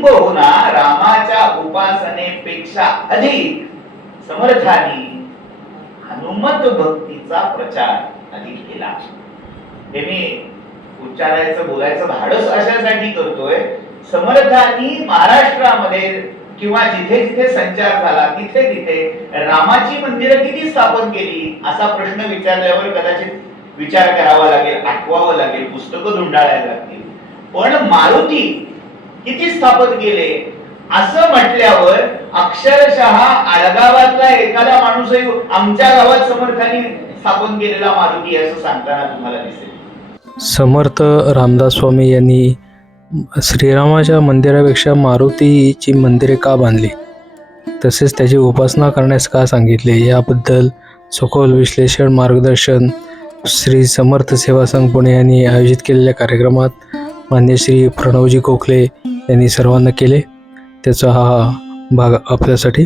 किंबहुना रामाच्या उपासनेपेक्षा अधिक समर्थांनी हनुमत भक्तीचा प्रचार अधिक केला. हे मी उच्चारायचं बोलायचं धाडस अशासाठी करतोय, समर्थांनी महाराष्ट्रामध्ये किंवा जिथे जिथे संचार झाला तिथे तिथे रामाची मंदिरं किती स्थापन केली असा प्रश्न विचारल्यावर कदाचित विचार करावा लागेल, आठवावं लागेल, पुस्तकं धुंडाळायला लागतील. पण मारुती किती स्थापन केले असं म्हटल्यावर अक्षरशः आडगावातला एखादा माणूसही आमच्या गावात समर्थांनी स्थापन केलेला मारुती असं सांगताना तुम्हाला दिसेल. समर्थ रामदास स्वामी यांनी श्रीरामाच्या मंदिरापेक्षा मारुतीची मंदिरे का बांधली, तसेच त्याची उपासना करण्यास का सांगितले, याबद्दल सखोल विश्लेषण मार्गदर्शन श्री समर्थ सेवा संघ पुणे यांनी आयोजित केलेल्या कार्यक्रमात मान्य श्री प्रणवजी गोखले यांनी सर्वांना केले. त्याचा हा भाग आपल्यासाठी.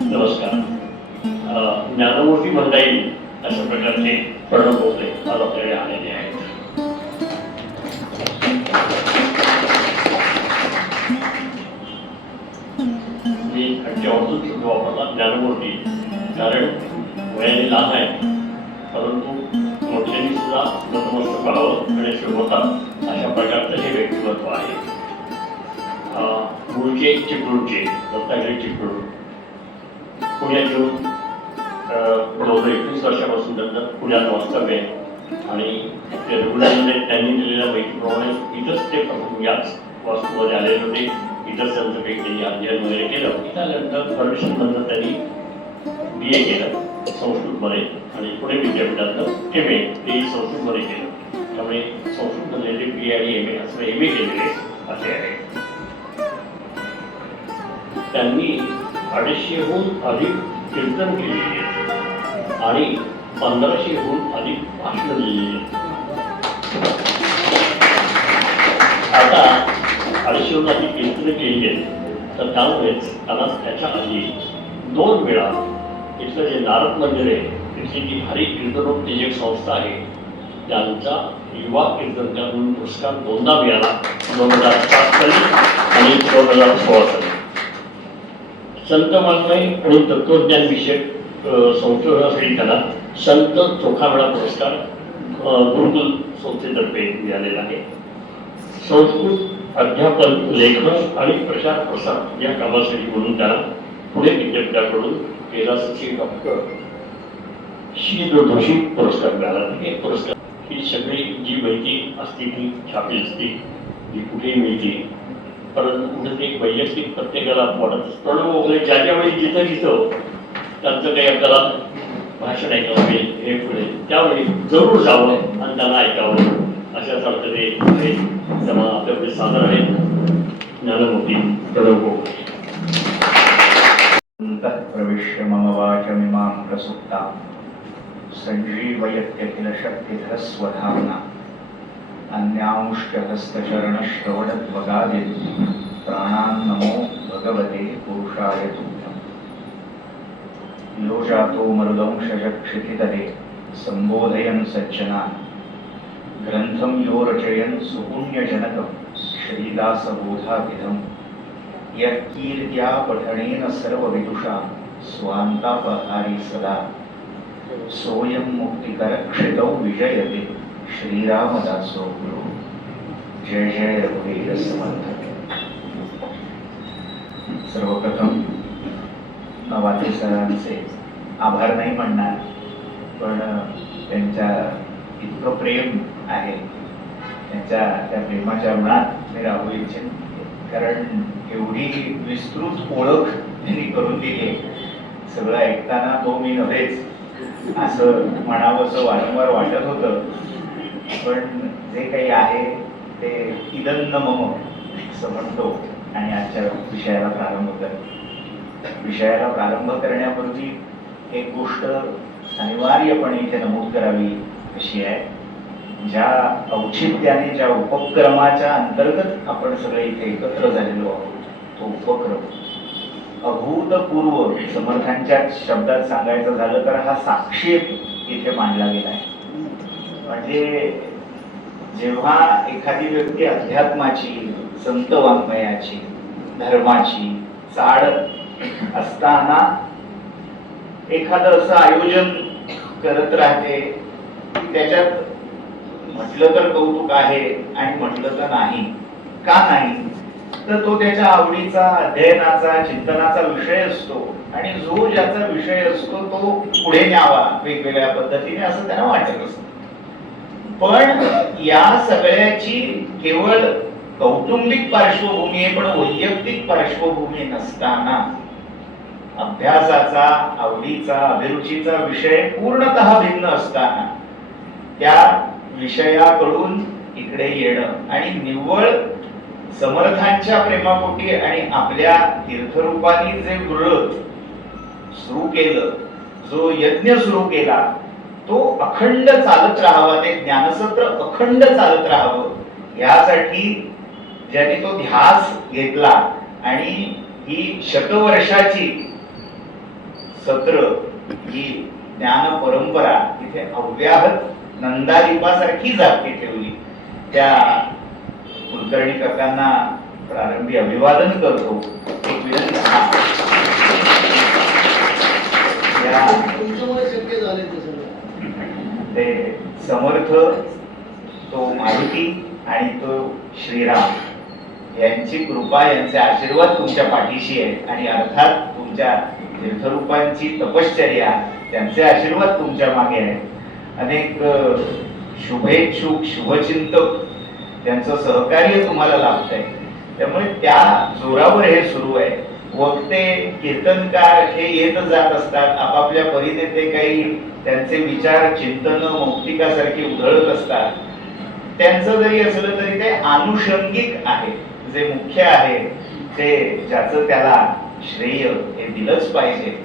नमस्कार. ज्ञानमूर्ती म्हणता येईल अशा प्रकारचे प्रणव गोखले आज आपल्याकडे आलेले आहेत. मी त्यांच्यावरतून शब्द वापरला ज्ञानमूर्ती, कारण वयाने लहान आहे परंतु मोठ्यांनी सुद्धा नतमस्तक व्हावं आणि शोभतात अशा प्रकारचं हे व्यक्तिमत्व आहे. मूळचे चिपळूणचे दत्तागिरी चिपळूण पुण्यात येऊन जवळजवळ 21 वर्षापासून त्यांचं पुण्यात वास्तव्य आहे आणि रेग्युलरमध्ये त्यांनी दिलेल्या माहितीप्रमाणे इथंच ते याच वास्तूमध्ये आलेले होते. इथंच त्यांचं काही त्यांनी अध्ययन वगैरे केलं. इथं आल्यानंतर परमिशन नंतर त्यांनी BA केलं संस्कृतमध्ये आणि पुणे विद्यापीठातलं MA ते संस्कृतमध्ये केलं. त्यामुळे संस्कृतमधले जे BA आणि MA असं MA केलेले असे आहे. त्यांनी 250हून अधिक कीर्तन केलेली आहेत आणि 1500हून अधिक भाषण लिहिलेली आहेत. आता 250हून अधिक कीर्तन केलेली आहेत, तर त्यामुळेच त्यांना त्याच्या आधी 2 वेळा इथलं जे नारद मंदिर आहे तिथली जी हरी कीर्तनोक्ती जी एक संस्था आहे त्यांचा युवा कीर्तनकार म्हणून पुरस्कार 2दा मिळाला. 2007 साली आणि 2016 साली. संत वाङ्मय आणि तत्वज्ञान विषयक संशोधनासाठी त्यांना संत चोखामेळा पुरस्कार गुरुकुल संस्थेतर्फे मिळालेला आहे. संस्कृत अध्यापन, लेखन आणि प्रचार प्रसार या कामासाठी म्हणून त्यांना पुणे विद्यापीठाकडून कैलासची डॉक्टर श्री जोशी पुरस्कार मिळाला. हे पुरस्कार ही सगळी जी माहिती असते ती छापील असते, जी कुठेही मिळते, परंतु कुठे ते वैयक्तिक प्रत्येकाला वाटत प्रणव वगैरे ज्या ज्यावेळी जिथं जिथं त्यांचं काही आपल्याला भाषण ऐकावं मिळेल हे पुढे त्यावेळी जरूर जावं आणि त्यांना ऐकावं अशा सारखं ते आहे. तेव्हा आपल्याकडे सादर आहे ज्ञानमूर्ती प्रणव गोखले. प्रविश्य मम वाचमिमां प्रसुप्तां संजीवयत्यखिल शक्तिधरस्वधाम्ना अन्यांश्च हस्तचरणश्रवणध्वगादिन् प्राणान् नमो भगवते पुरुषाय तुभ्यम्. यो जातो मरुदंशजक्षितितले संबोधयन् सज्जनान् ग्रंथं यो रचयन् सुपुण्यजनकं श्रीदासबोधाविधम् यः कीर्त्या पठनेन सर्वविदुषां स्वान्तापहारी सदा सोऽयं मुक्तिकरक्षितौ विजयते श्रीरामदासो गुरु. जय जय रघुवीर समर्थ. सर्वप्रथम वाते सरांचे आभार नाही म्हणणार, पण त्यांच्या इतकं प्रेम आहे, त्यांच्या त्या प्रेमाच्या मनात मी राहू इच्छिन. कारण एवढी विस्तृत ओळख त्यांनी करून दिली. सगळं ऐकताना तो मी नव्हेच असं म्हणावंसं वारंवार वाटत होतं, पण जे काही आहे ते इदन्न मम असं म्हणतो. आणि आजच्या विषयाला प्रारंभ करतो. विषयाला प्रारंभ करण्यापूर्वी एक गोष्ट अनिवार्यपणे इथे नमूद करावी अशी आहे. ज्या औचित्याने, ज्या उपक्रमाच्या अंतर्गत आपण सगळे इथे एकत्र झालेलो आहोत, तो उपक्रम अभूतपूर्व, समर्थांच्या शब्दात सांगायचं झालं तर हा साक्षेप इथे मांडला गेला आहे. म्हणजे जेव्हा एखादी व्यक्ती अध्यात्माची, संत वाङ्मयाची, धर्माची चाड असताना एखादं असं आयोजन करत राहते की त्याच्यात म्हटलं तर कौतुक आहे आणि म्हटलं तर नाही. का नाही? तर तो त्याच्या आवडीचा, अध्ययनाचा, चिंतनाचा विषय असतो आणि जो ज्याचा विषय असतो तो पुढे न्यावा वेगवेगळ्या पद्धतीने असं त्यांना वाटत असतं. पण या सगळ्याची केवळ कौटुंबिक पार्श्वभूमी आहे, पण वैयक्तिक पार्श्वभूमी नसताना अभ्यासाचा, आवडीचा, अभिरुचीचा विषय पूर्णतः भिन्न असताना त्या विषयाकडून इकडे येणं आणि निव्वळ समर्थांच्या प्रेमापोटी आणि आपल्या तीर्थरूपांनी जे व्रत सुरू केलं, जो यज्ञ सुरू केला, तो अखंड चालत राहावा, ते ज्ञानसत्र अखंड चालत राहावं यासाठी ज्याने तो ध्यास घेतला आणि ही शतवर्षाची सत्र, ही ज्ञान परंपरा इथे अव्याहत नंदादीपासारखी जागी ठेवली. त्या कुलकर्णी काकांना प्रारंभी अभिवादन करतो. एक विनंती, ते समर्थ, तो मारुती आणि तो श्रीराम यांची कृपा, यांचे आशीर्वाद तुमच्या पाठीशी आहे आणि अर्थात तुमच्या तीर्थरूपांची तपश्चर्या, त्यांचे आशीर्वाद तुमच्या मागे आहे. अनेक शुभेच्छुक, शुभचिंतक त्यांचं सहकार्य तुम्हाला लाभतंय. त्यामुळे त्या जोरावर हे सुरू आहे. वक्ते, कीर्तनकार हे येत जात असतात, आपापल्या परीने ते काही त्यांचे विचार, चिंतन मौक्तिकासारखी उधळत असतात. त्यांचं जरी असलं तरी ते आनुषंगिक आहे. जे मुख्य आहे ते, ज्याचं त्याला श्रेय हे दिलंच पाहिजे.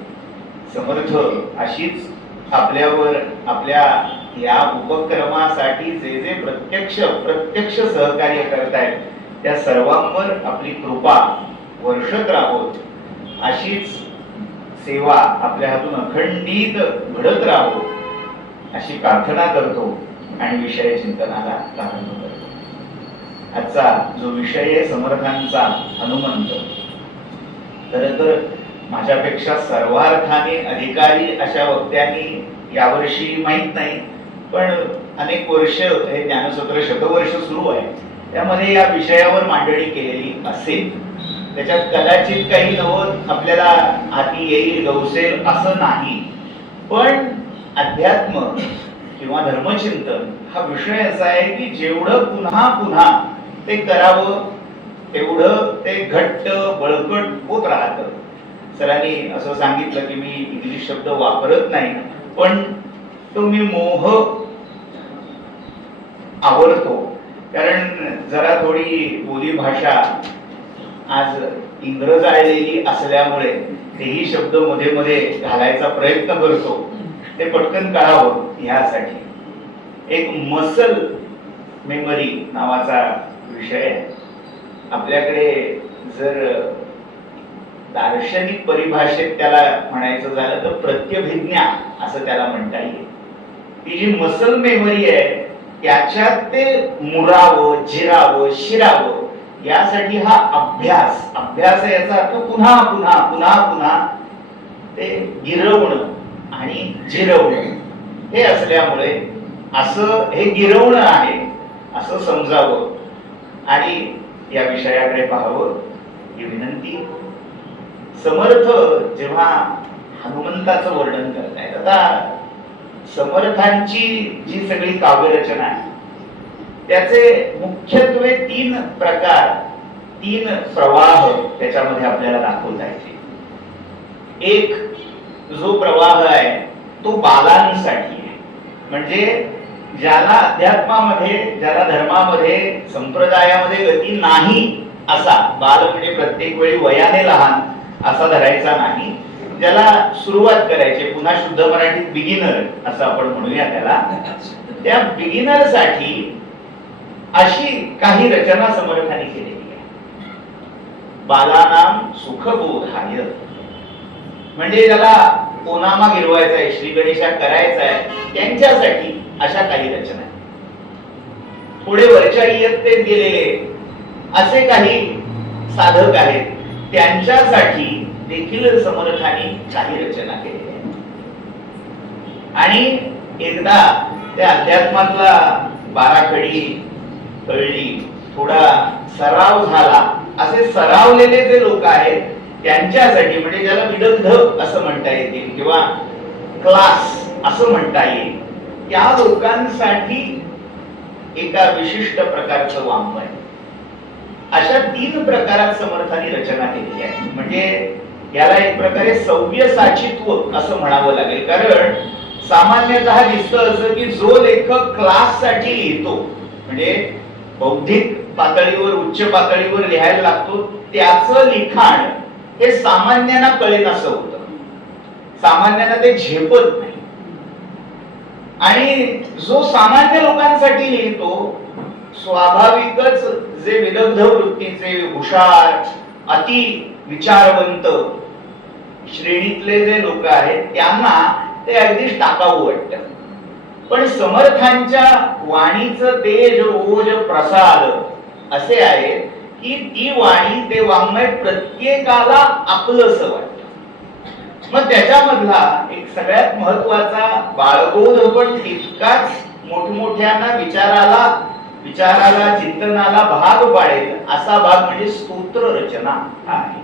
समर्थ अशीच आपल्यावर, आपल्या या उपक्रमासाठी जे जे प्रत्यक्ष सहकार्य करतायत त्या सर्वांवर आपली कृपा वर्षत राहोत. अशीच सेवा आपल्या हातून अखंडित घडत राहो अशी प्रार्थना करतो आणि विषय चिंतनाला प्रारंभ करतो. आजचा जो विषय आहे समर्थांचा हनुमंत, खरं तर माझ्यापेक्षा सर्वार्थाने अधिकारी अशा वक्त्यांनी यावर्षी माहित नाही, पण अनेक वर्ष हे ज्ञानसत्र शतवर्ष सुरू आहे, त्यामध्ये या विषयावर मांडणी केलेली असेल. त्याच्यात कदाचित काही नवं आपल्याला हाती येईल, गवसेल असं नाही. पण अध्यात्म किंवा धर्मचिंतन हा विषय असा आहे की जेवढं पुन्हा पुन्हा ते करावं तेवढं ते घट्ट बळकट होत राहतं. सरांनी असं सांगितलं की मी इंग्लिश शब्द वापरत नाही, पण तो मी मोह आवडतो, कारण जरा थोडी बोली भाषा आज इंग्रज आलेली असल्यामुळे तेही शब्द मध्ये मध्ये घालायचा प्रयत्न करतो, ते पटकन कळावं यासाठी. एक मसल मेमरी नावाचा विषय आहे आपल्याकडे. जर दार्शनिक परिभाषेत त्याला म्हणायचं झालं तर प्रत्यभिज्ञा असं त्याला म्हणता येईल. ती जी मसल मेमरी आहे त्याच्यात ते मुरावं, जिरावं, शिरावं यासाठी हा अभ्यास आहे. याचा अर्थ पुन्हा पुन्हा पुन्हा पुन्हा ते गिरवणं आणि जिरवणं हे असल्यामुळे असं हे गिरवणं आहे असं समजावं आणि या विषयाकडे पाहावं ही विनंती. समर्थ जेव्हा हनुमंताचं वर्णन करतायत, आता समर्थांची जी सगळी काव्यरचना आहे त्याचे मुख्यत्वे 3 प्रकार, 3 प्रवाह त्याच्यामध्ये आपल्याला दाखवता येते. एक जो प्रवाह आहे तो बालांसाठी आहे, म्हणजे ज्याला अध्यात्मामध्ये, ज्याला धर्मामध्ये, संप्रदायामध्ये गती नाही असा, बाल म्हणजे प्रत्येक वेळी वयाने लहान असा धरायचा नाही, ज्याला सुरुवात करायची, पुन्हा शुद्ध मराठीत बिगिनर असं आपण म्हणूया त्याला, त्या बिगिनर साठी अशी काही रचना समर्थांनी केलेली आहे. बालानाम सुखबोधाय, म्हणजे ज्याला ओनामा गिरवायचा आहे, श्री गणेशा करायचा आहे त्यांच्यासाठी अशा काही रचना. थोडे वरच्या इयत्तेत गेलेले असे काही साधक आहेत, त्यांच्यासाठी देखील समर्थांनी काही रचना केलेल्या आहेत. आणि एकदा त्या अध्यात्मातला बाराखडी कळली, थोडा सराव झाला, असे सरावलेले जे लोक आहेत त्यांच्यासाठी, म्हणजे ज्याला विदग्ध असं म्हणता येतील किंवा क्लास असं म्हणता येईल, त्या लोकांसाठी एका विशिष्ट प्रकारचं वाङ्मय, अशा 3 प्रकारात समर्थांनी रचना केलेली आहे. म्हणजे याला एक प्रकारे सव्यसाचित्व असं म्हणावं लागेल. कारण सामान्यतः दिसतं असं की जो लेखक क्लाससाठी लिहितो, म्हणजे बौद्धिक पातळीवर, उच्च पातळीवर लिहायला लागतो, त्याचं लिखाण हे सामान्यांना कळेल असं होतं, सामान्यांना ते झेपत नाही. आणि जो सामान्य लोकांसाठी लिहितो, स्वाभाविकच जे विदग्ध वृत्तीचे, हुशार, अति विचारवंत श्रेणीतले जे लोक आहेत त्यांना ते अगदीच टाकावं वाटतं. पण समर्थांच्या वाणीचं तेज, ओज, प्रसाद असे आहे की ती वाणी, ते वाङ्मय प्रत्येकाला आपलंसं वाटतं. मग त्याच्यामधला एक सगळ्यात महत्वाचा बाळगोध पण तितकाच मोठमोठ्यांना विचाराला चिंतनाला भाग पाडेल असा भाग म्हणजे स्तोत्र रचना आहे.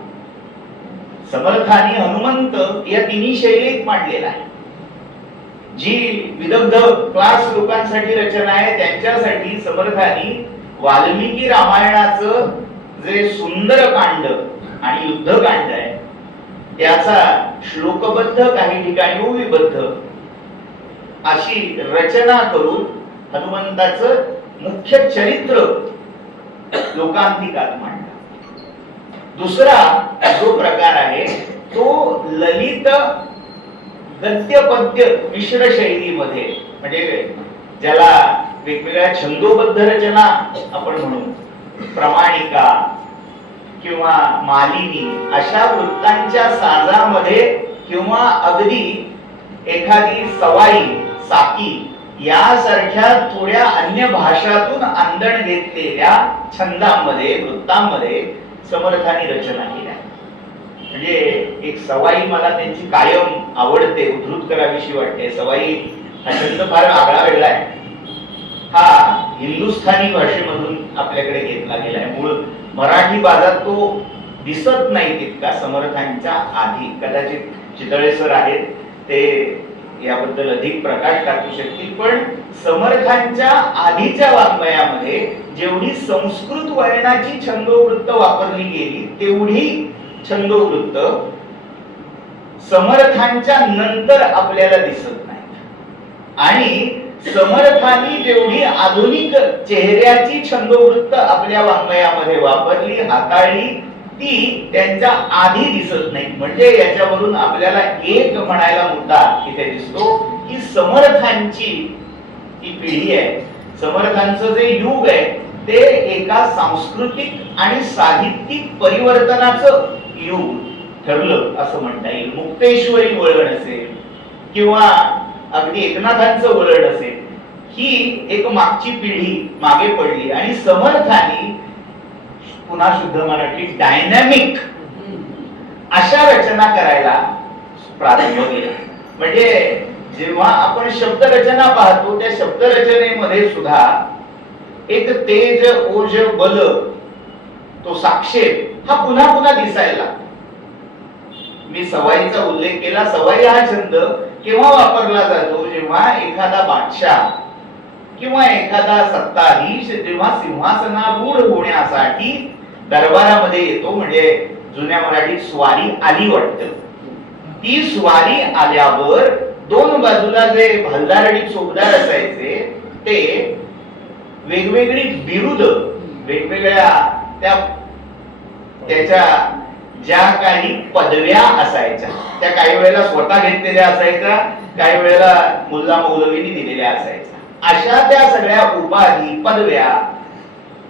समर्थांनी हनुमंत या 3 शैलीत मांडलेला आहे. जी विदग्ध क्लास लोकांसाठी रचना आहे त्यांच्यासाठी समर्थांनी वाल्मिकी रामायणाचं जे सुंदरकांड आणि युद्धकांड आहे त्याचा श्लोकबद्ध, काही ठिकाणी ओवीबद्ध अशी रचना करून हनुमंताचं मुख्य चरित्र लोकांतिकात मांडला. दुसरा जो प्रकार आहे तो ललित गद्य पद्य मिश्र शैलीमध्ये, म्हणजे ज्याला वेगवेगळ्या छंदोबद्ध रचना आपण म्हणू, प्रमाणिका किंवा मालिनी, अशा वृत्तांच्या साजामध्ये किंवा अगदी एखादी सवाई, साकी यासारख्या थोड्या अन्य भाषातून आंदण घेतलेल्या छंदांमध्ये, वृत्तांमध्ये समर्थांनी रचना केल्या. म्हणजे एक सवाई मला त्यांची कायम आवडते, उद्धृत करावीशी वाटते. सवाई हा छंद फार आगळा वेगळा आहे. हा हिंदुस्थानी भाषेमधून आपल्याकडे घेतला गेला आहे. मूळ मराठी भाषेत तो दिसत नाही तितका. समर्थांच्या आधी कदाचित चितळे सर आहेत, ते याबद्दल अधिक प्रकाश टाकू शकतील. पण समर्थांच्या आधीच्या वाङ्मयामध्ये जेवढी संस्कृत वर्णाची छंदोवृत्त वापरली गेली तेवढी छंदोवृत्त समर्थांच्या नंतर आपल्याला दिसत नाही. आणि समर्थांनी जेवढी आधुनिक चेहऱ्याची छंदोवृत्त आपल्या वाङ्मयामध्ये वापरली, हाताळली, ती त्यांच्या आधी दिसत नाही. म्हणजे याच्यावरून आपल्याला एक म्हणायला मुद्दा इथे दिसतो की समर्थांची ही पिढी आहे, समर्थांचं जे युग आहे ते एका सांस्कृतिक आणि साहित्यिक परिवर्तनाचं युग ठरलं असं म्हणता येईल. मुक्तेश्वरी वळण असेल किंवा अगदी एकनाथांचं वळण असेल, ही एक मागची पिढी मागे पडली आणि समर्थांनी पुन्हा शुद्ध मराठीत डायनॅमिक अशा रचना करायला प्रारंभ केला. म्हणजे जेव्हा आपण शब्द रचना पाहतो त्या शब्द रचनेमध्ये सुद्धा एक तेज, ओज, बल, तो साक्षेप हा पुन्हा पुन्हा दिसायला. मी सवाईचा उल्लेख केला. सवाई हा छंद केव्हा वापरला जातो? जेव्हा एखादा बादशाह किंवा एखादा सत्ताधीश जेव्हा सिंहासनारूढ होण्यासाठी दरबारामध्ये येतो, म्हणजे जुन्या मराठीत स्वारी आली वाटतं. ती स्वारी आल्यावर दोन बाजूला जे भल्लारडी चोपदार असायचे ते वेगवेगळी बिरुद, वेगवेगळ्या त्याच्या ज्या काही पदव्या असायच्या त्या काही वेळेला स्वतः घेतलेल्या असायच्या, काही वेळेला मुल्ला मौलवींनी दिलेल्या असायच्या. अशा त्या सगळ्या उपाधी, पदव्या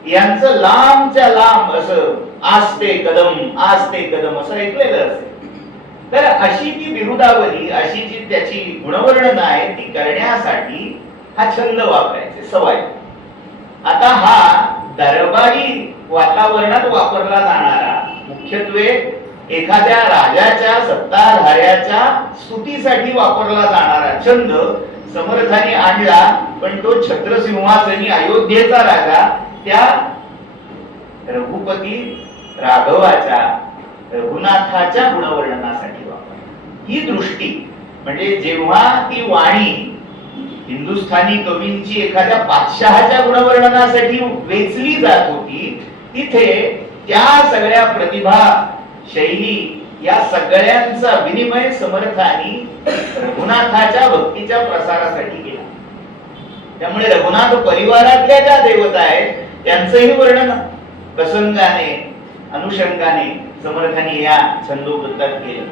यांचं लांबच्या लांब असं आस्ते कदम आस्ते कदम असं ऐकलेलं असेल. तर अशी ती बिरुदावली, अशी जी त्याची गुणवर्णन आहे ती करण्यासाठी हा छंद वापरायचे सवाई. आता हा दरबारी वातावरणात वापरला जाणारा, मुख्यत्वे एखाद्या राजाच्या सत्ताधाऱ्याच्या स्तुतीसाठी वापरला जाणारा छंद समर्थाने आणला, पण तो छत्रसिंहासनी अयोध्येचा राजा त्या रघुपती राघवाच्या, रघुनाथाच्या गुणवर्णनासाठी वापरला. ही दृष्टी म्हणजे जेव्हा ती वाणी हिंदुस्थानी कवींची एखाद्या बादशहाच्या गुणवर्णनासाठी वेचली जात होती, तिथे त्या सगळ्या प्रतिभा, शैली या सगळ्यांचा विनिमय समर्थांनी रघुनाथाच्या भक्तीच्या प्रसारासाठी केला. त्यामुळे रघुनाथ परिवारातल्या ज्या देवता आहेत त्यांचंही वर्णन प्रसंगाने, अनुषंगाने समर्थांनी या छंदोवृत्तात केलं.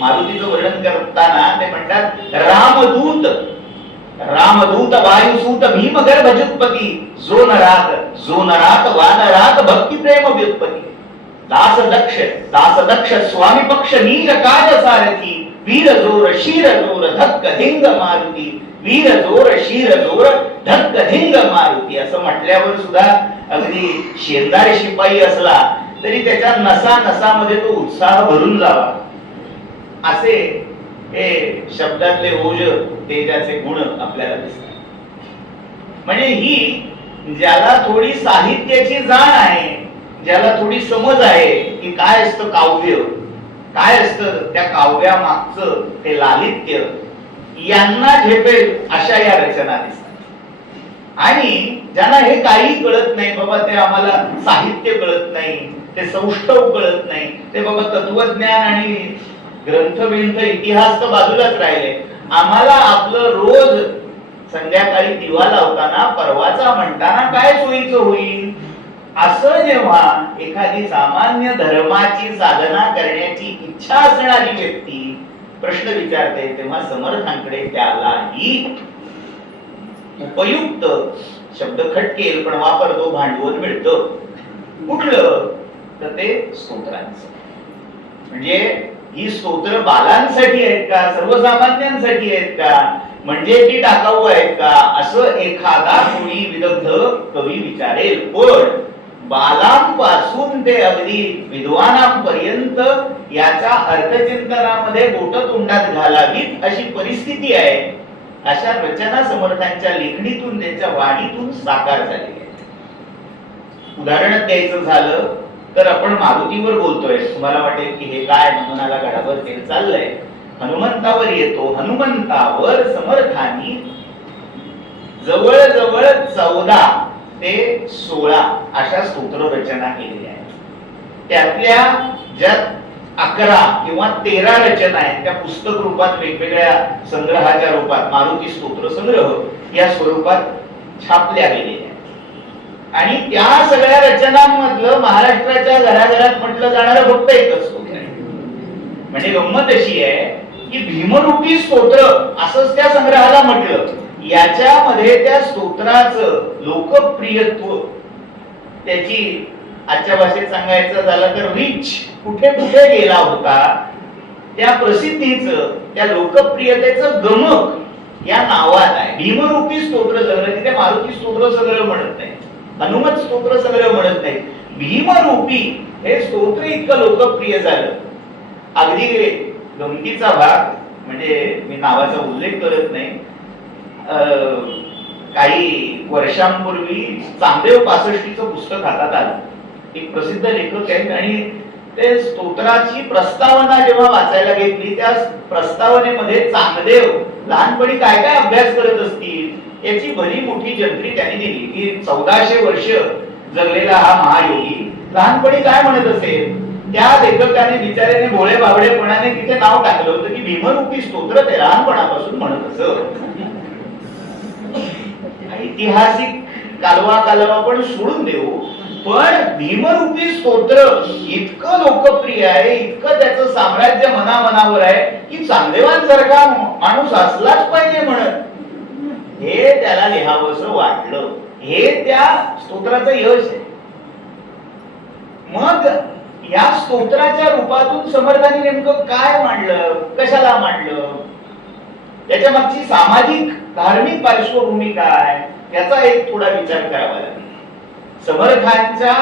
मारुतीचं वर्णन करताना ते म्हणतात, रामदूत रामदूत वायुसूत भीम गर्भजुत्पती, जो नरात वानरात भक्ती प्रेम व्युत्पत्ती, दास दक्ष स्वामी पक्ष नीर काज सारथी, वीर जोर शीर जोर धक्क धिंग मारुती, वीर जोर शीर जोर धक्क धिंग मारुती. असं म्हटल्यावर सुद्धा अगदी शेंदार शिपाई असला तरी त्याच्या नसा नसामध्ये तो उत्साह भरून जावा, असे हे शब्दातले ओज तेजाचे गुण आपल्याला दिसतात. म्हणजे ही ज्याला थोडी साहित्याची जाण आहे, ज्याला थोडी समज आहे की काय असतं काव्य, काय असतं त्या काव्यामागचं ते लालित्य, यांना झेपेल अशा या रचना दिसतात. आणि ज्यांना हे काही कळत नाही, बाबा ते आम्हाला साहित्य कळत नाही, ते सौष्ठव कळत नाही, ते बाबा तत्वज्ञान आणि ग्रंथ इतिहास तर बाजूलाच राहिले, आम्हाला आपलं रोज संध्याकाळी दिवा लावताना परवाचा म्हणताना काय सोयीचं होईल, असं जेव्हा एखादी सामान्य धर्माची साधना करण्याची इच्छा असणारी व्यक्ती प्रश्न विचारते, तेव्हा समर्थांकडे त्यालाही उपयुक्त शब्द खटकेल पण वापरतो भांडवल मिळतं. कुठलं तर ते स्तोत्रांचं. म्हणजे ही स्तोत्र बालांसाठी आहेत का, सर्वसामान्यांसाठी आहेत का, म्हणजे ती टाकाऊ आहेत का, असं एखादा कोणी विदग्ध कवी विचारेल. पण बालांपासून ते अगदी विद्वानांपर्यंत याच्या अर्थचिंतनामध्ये बोटं तोंडात घालावीत अशी परिस्थिती आहे. अशा रचना समर्थांच्या लेखणीतून, त्यांच्या वाणीतून साकार झालेली आहे. उदाहरण द्यायचं झालं तर आपण मारुतीवर बोलतोय, तुम्हाला वाटेल की हे काय हनुमानाला गडावर तेल चाललंय, हनुमंतावर येतो. हनुमंतावर समर्थांनी जवळजवळ 14 ते 16 अशा स्तोत्र रचना केलेल्या आहेत. त्यातल्या ज्या 11 किंवा 13 रचना आहेत त्या पुस्तक रूपात, वेगवेगळ्या संग्रहाच्या रूपात, मारुती स्तोत्र संग्रह या स्वरूपात छापल्या गेलेल्या. आणि त्या सगळ्या रचनांमधलं महाराष्ट्राच्या घराघरात म्हटलं जाणारं फक्त एकच स्तोत्र आहे. म्हणजे गंमत अशी आहे की भीमरूपी स्तोत्र असंच त्या संग्रहाला म्हटलं. याच्यामध्ये त्या स्तोत्राचं लोकप्रियत्व, त्याची आजच्या भाषेत सांगायचं झालं तर रिच कुठे कुठे गेला होता, त्या प्रसिद्धीचं, त्या लोकप्रियतेचं गमक या नावात आहे. भीमरूपी स्तोत्र संग्रह. तिथे मारुती स्तोत्र संग्रह म्हणत नाही, हनुमत स्तोत्र संग्रह म्हणत नाही, भीमरूपी हे स्तोत्र इतकं लोकप्रिय झालं. अगदी गमतीचा भाग म्हणजे मी नावाचा उल्लेख करत नाही, काही वर्षांपूर्वी चांदेव 65चं पुस्तक हातात आलं. एक प्रसिद्ध लेखक आहेत आणि ते स्तोत्राची प्रस्तावना जेव्हा वाचायला घेतली, त्या प्रस्तावनेमध्ये चांगदेव लहानपणी काय काय अभ्यास करत असतील याची भली मोठी जंत्री त्यांनी दिली की 1400 वर्ष जगलेला हा महायोगी लहानपणी काय म्हणत असेल. त्या लेखकाने बिचाऱ्याने भोळे बाबडेपणाने तिथे नाव टाकलं होतं की भीमरूपी स्तोत्र ते लहानपणापासून म्हणत असत. ऐतिहासिक कालवा पण सोडून देऊ, पण भीमरूपी स्तोत्र इतकं लोकप्रिय आहे, इतकं त्याचं साम्राज्य मनामनावर आहे की चांदेवांसारखा माणूस असलाच पाहिजे म्हणत हे त्याला लिहावंसं वाटलं. हे त्या स्तोत्राचं यश आहे. मग या स्तोत्राच्या रूपातून समर्थांनी नेमकं काय मांडलं, कशाला मांडलं, त्याच्या मागची सामाजिक धार्मिक पार्श्वभूमी काय, याचा एक थोडा विचार करावा लागेल. समर्थांच्या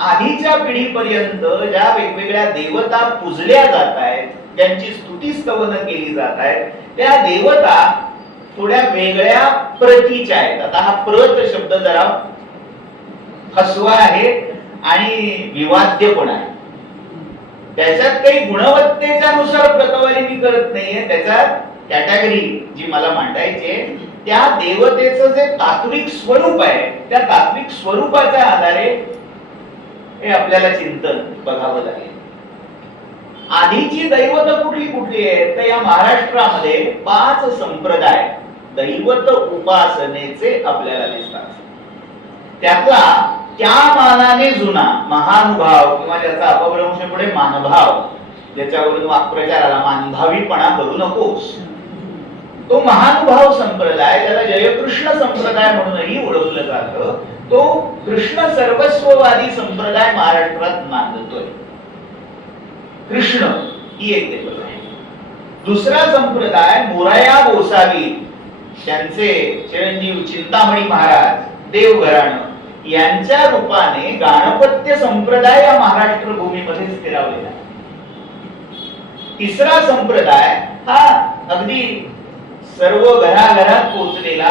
आधीच्या पिढीपर्यंत ज्या वेगवेगळ्या देवता पूजल्या जात आहेत, ज्यांची स्तुती स्तवन केली जात आहेत, त्या देवता थोड्या वेगळ्या प्रतीच्या आहेत. आता हा प्रत शब्द जरा फसवा आहे आणि विवाद्य पण आहे. त्याच्यात काही गुणवत्तेच्या नुसार प्रतवारी मी करत नाहीये. त्याच्यात कॅटेगरी जी मला मांडायची आहे, त्या देवतेचं जे तात्विक स्वरूप आहे, त्या तात्विक स्वरूपाच्या आधारे हे आपल्याला चिंतन बघावं लागेल. आधीची दैवत कुठली कुठली आहेत तर या महाराष्ट्रामध्ये 5 संप्रदाय दैवत उपासनेचे आपल्याला दिसतात. त्यातला त्या मानाने जुना महानुभाव किंवा ज्याचा अपभ्रंश पुढे मानभाव, ज्याच्यावरून वाक्प्रचाराला मानभावीपणा करू नकोस, तो महानुभाव संप्रदाय, त्याला जयकृष्ण संप्रदाय म्हणूनही ओळखलं जातं, तो कृष्ण सर्वस्ववादी संप्रदाय महाराष्ट्रात नांदतोय. कृष्ण ही एक देवता आहे. दुसरा संप्रदाय मोरया गोसावी, त्यांचे चिरंजीव चिंतामणी महाराज देवघराणं यांच्या रूपाने गाणपत्य संप्रदाय या महाराष्ट्र भूमीमध्ये स्थिरावलेला आहे. तिसरा संप्रदाय हा अगदी सर्व घराघरात पोहोचलेला,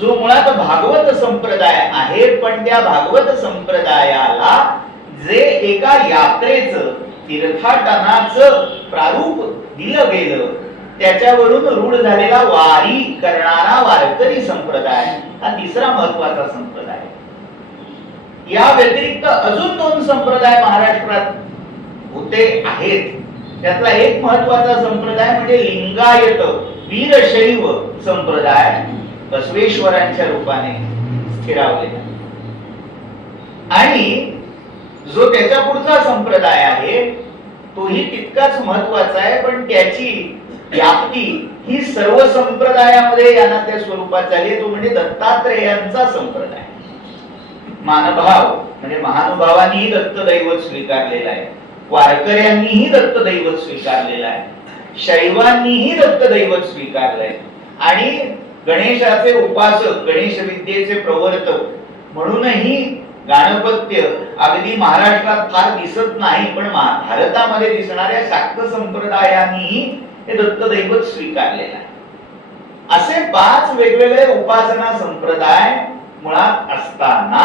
जो मुळात भागवत संप्रदाय आहे, पण त्या भागवत संप्रदायाला जे एका यात्रेचं तीर्थाटनाचं प्रारूप दिलं गेलं, त्याच्यावरून रूढ झालेला वारी करणारा वारकरी संप्रदाय हा तिसरा महत्वाचा संप्रदाय. या व्यतिरिक्त अजून 2 संप्रदाय महाराष्ट्रात होते आहेत. त्यातला एक महत्वाचा संप्रदाय म्हणजे लिंगायत वीरशैव संप्रदाय, बसवेश्वरांच्या रूपाने स्थिरावलेला. आणि जो त्याच्या पुढचा संप्रदाय आहे तोही तितकाच महत्वाचा आहे, पण त्याची व्याप्ती ही सर्व संप्रदायामध्ये यांना त्या स्वरूपात झाली. तो म्हणजे दत्तात्रेयांचा संप्रदाय. मानभाव म्हणजे महानुभावांनीही दत्त दैवत स्वीकारलेला आहे, वारकऱ्यांनीही दत्त दैवत स्वीकारलेला आहे, शैवांनीही दत्त दैवत स्वीकारलंय, आणि गणेशाचे उपासक, गणेश विद्येचे प्रवर्तक म्हणूनही गाणपत्य अगदी महाराष्ट्रात फार दिसत नाही, पण भारतामध्ये दिसणाऱ्या शाक्त संप्रदायांनीही हे दत्त दैवत स्वीकारलेलं आहे. असे 5 वेगवेगळे उपासना संप्रदाय मुळात असताना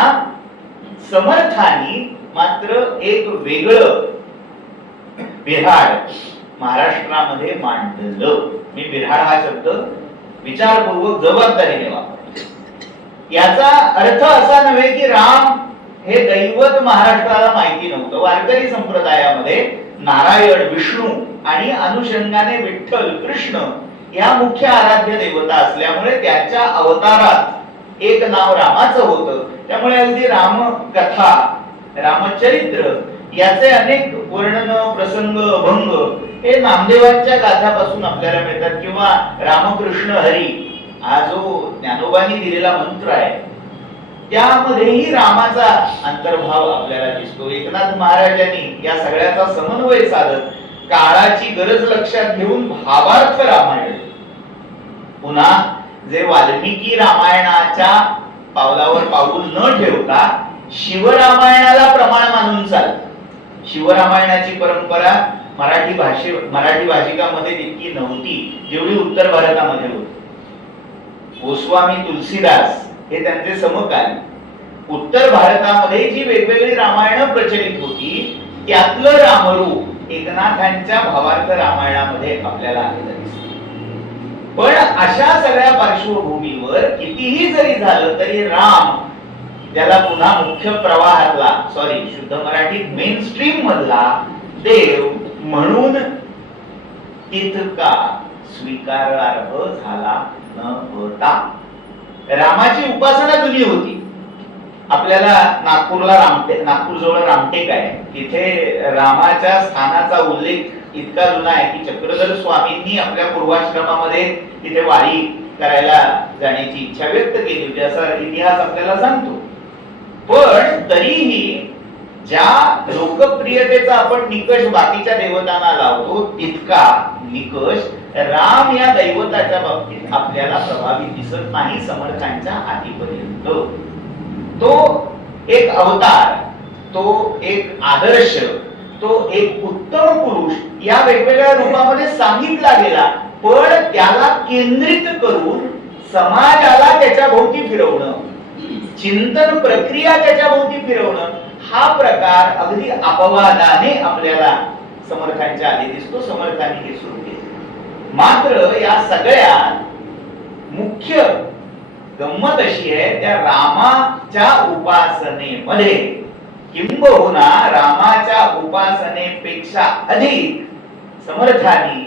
समर्थांनी मात्र एक वेगळं बिऱ्हाड महाराष्ट्रामध्ये मांडलं. मी बिऱ्हाड हा शब्द विचारपूर्वक जबाबदारीने वापरतो. याचा अर्थ असा नव्हे की राम हे दैवत महाराष्ट्राला माहिती नव्हतं. वारकरी संप्रदायामध्ये नारायण, विष्णू आणि अनुषंगाने विठ्ठल, कृष्ण या मुख्य आराध्य देवता असल्यामुळे त्याच्या अवतारात एक नाव रामाचं होतं. त्यामुळे अगदी रामकथा, रामचरित्र याचे अनेक वर्णन, प्रसंग, अभंग हे नामदेवांच्या गाथापासून आपल्याला मिळतात. किंवा रामकृष्ण हरी हा जो ज्ञानोबांनी दिलेला मंत्र आहे त्यामध्येही रामाचा अंतर्भाव आपल्याला दिसतो. एकनाथ महाराजांनी या सगळ्याचा समन्वय साधत काळाची गरज लक्षात घेऊन भावार्थ रामायण, पुन्हा जे वाल्मिकी रामायणाच्या पावलावर पाऊल न ठेवता शिवरामायणाला प्रमाण मानून चालत. शिवरामायणाची परंपरा मराठी भाषिकामध्ये तितकी नव्हती जेवढी उत्तर भारतामध्ये होती. गोस्वामी तुलसीदास हे त्यांचे समकालीन. उत्तर भारतामध्ये जी वेगवेगळी रामायण प्रचलित होती त्यातलं रामरूप एकनाथांच्या भावार्थ रामायणामध्ये आपल्याला आलेलं दिसतं. पण अशा सगळ्या पार्श्वभूमीवर कितीही जरी झालं तरी राम, ज्याला पुन्हा मुख्य प्रवाहातला, शुद्ध मराठीत मेन स्ट्रीम मधला देव म्हणून तितका स्वीकारार्ह झाला न होता. रामाची उपासना जुनी होती. आपल्याला नागपूर जवळ रामटेक आहे, तिथे रामाच्या स्थानाचा उल्लेख इतका जुना आहे की चक्रधर स्वामींनी आपल्या पूर्वाश्रमामध्ये तिथे वारी करायला जाण्याची इच्छा व्यक्त केली होती असा इतिहास आपल्याला सांगतो. पण तरीही ज्या लोकप्रियतेचा आपण निकष बाकीच्या देवतांना लावतो तितका निकष राम या दैवताच्या बाबतीत आपल्याला प्रभावी दिसत नाही समर्थांच्या आधीपर्यंत. तो एक अवतार, तो एक आदर्श, तो एक उत्तम पुरुष या वेगवेगळ्या रूपामध्ये सांगितला गेला, पण त्याला केंद्रित करून समाजाला त्याच्या भोवती फिरवणं, चिंतन प्रक्रिया त्याच्या भोवती फिरवणं हा प्रकार अगदी अपवादाने आपल्याला समर्थांच्या आधी दिसतो. समर्थांनी हे सुरू केले. मात्र या सगळ्यात मुख्य गंमत अशी आहे, त्या रामाच्या उपासनेमध्ये किंबहुना रामाच्या उपासनेपेक्षा अधिक समर्थांनी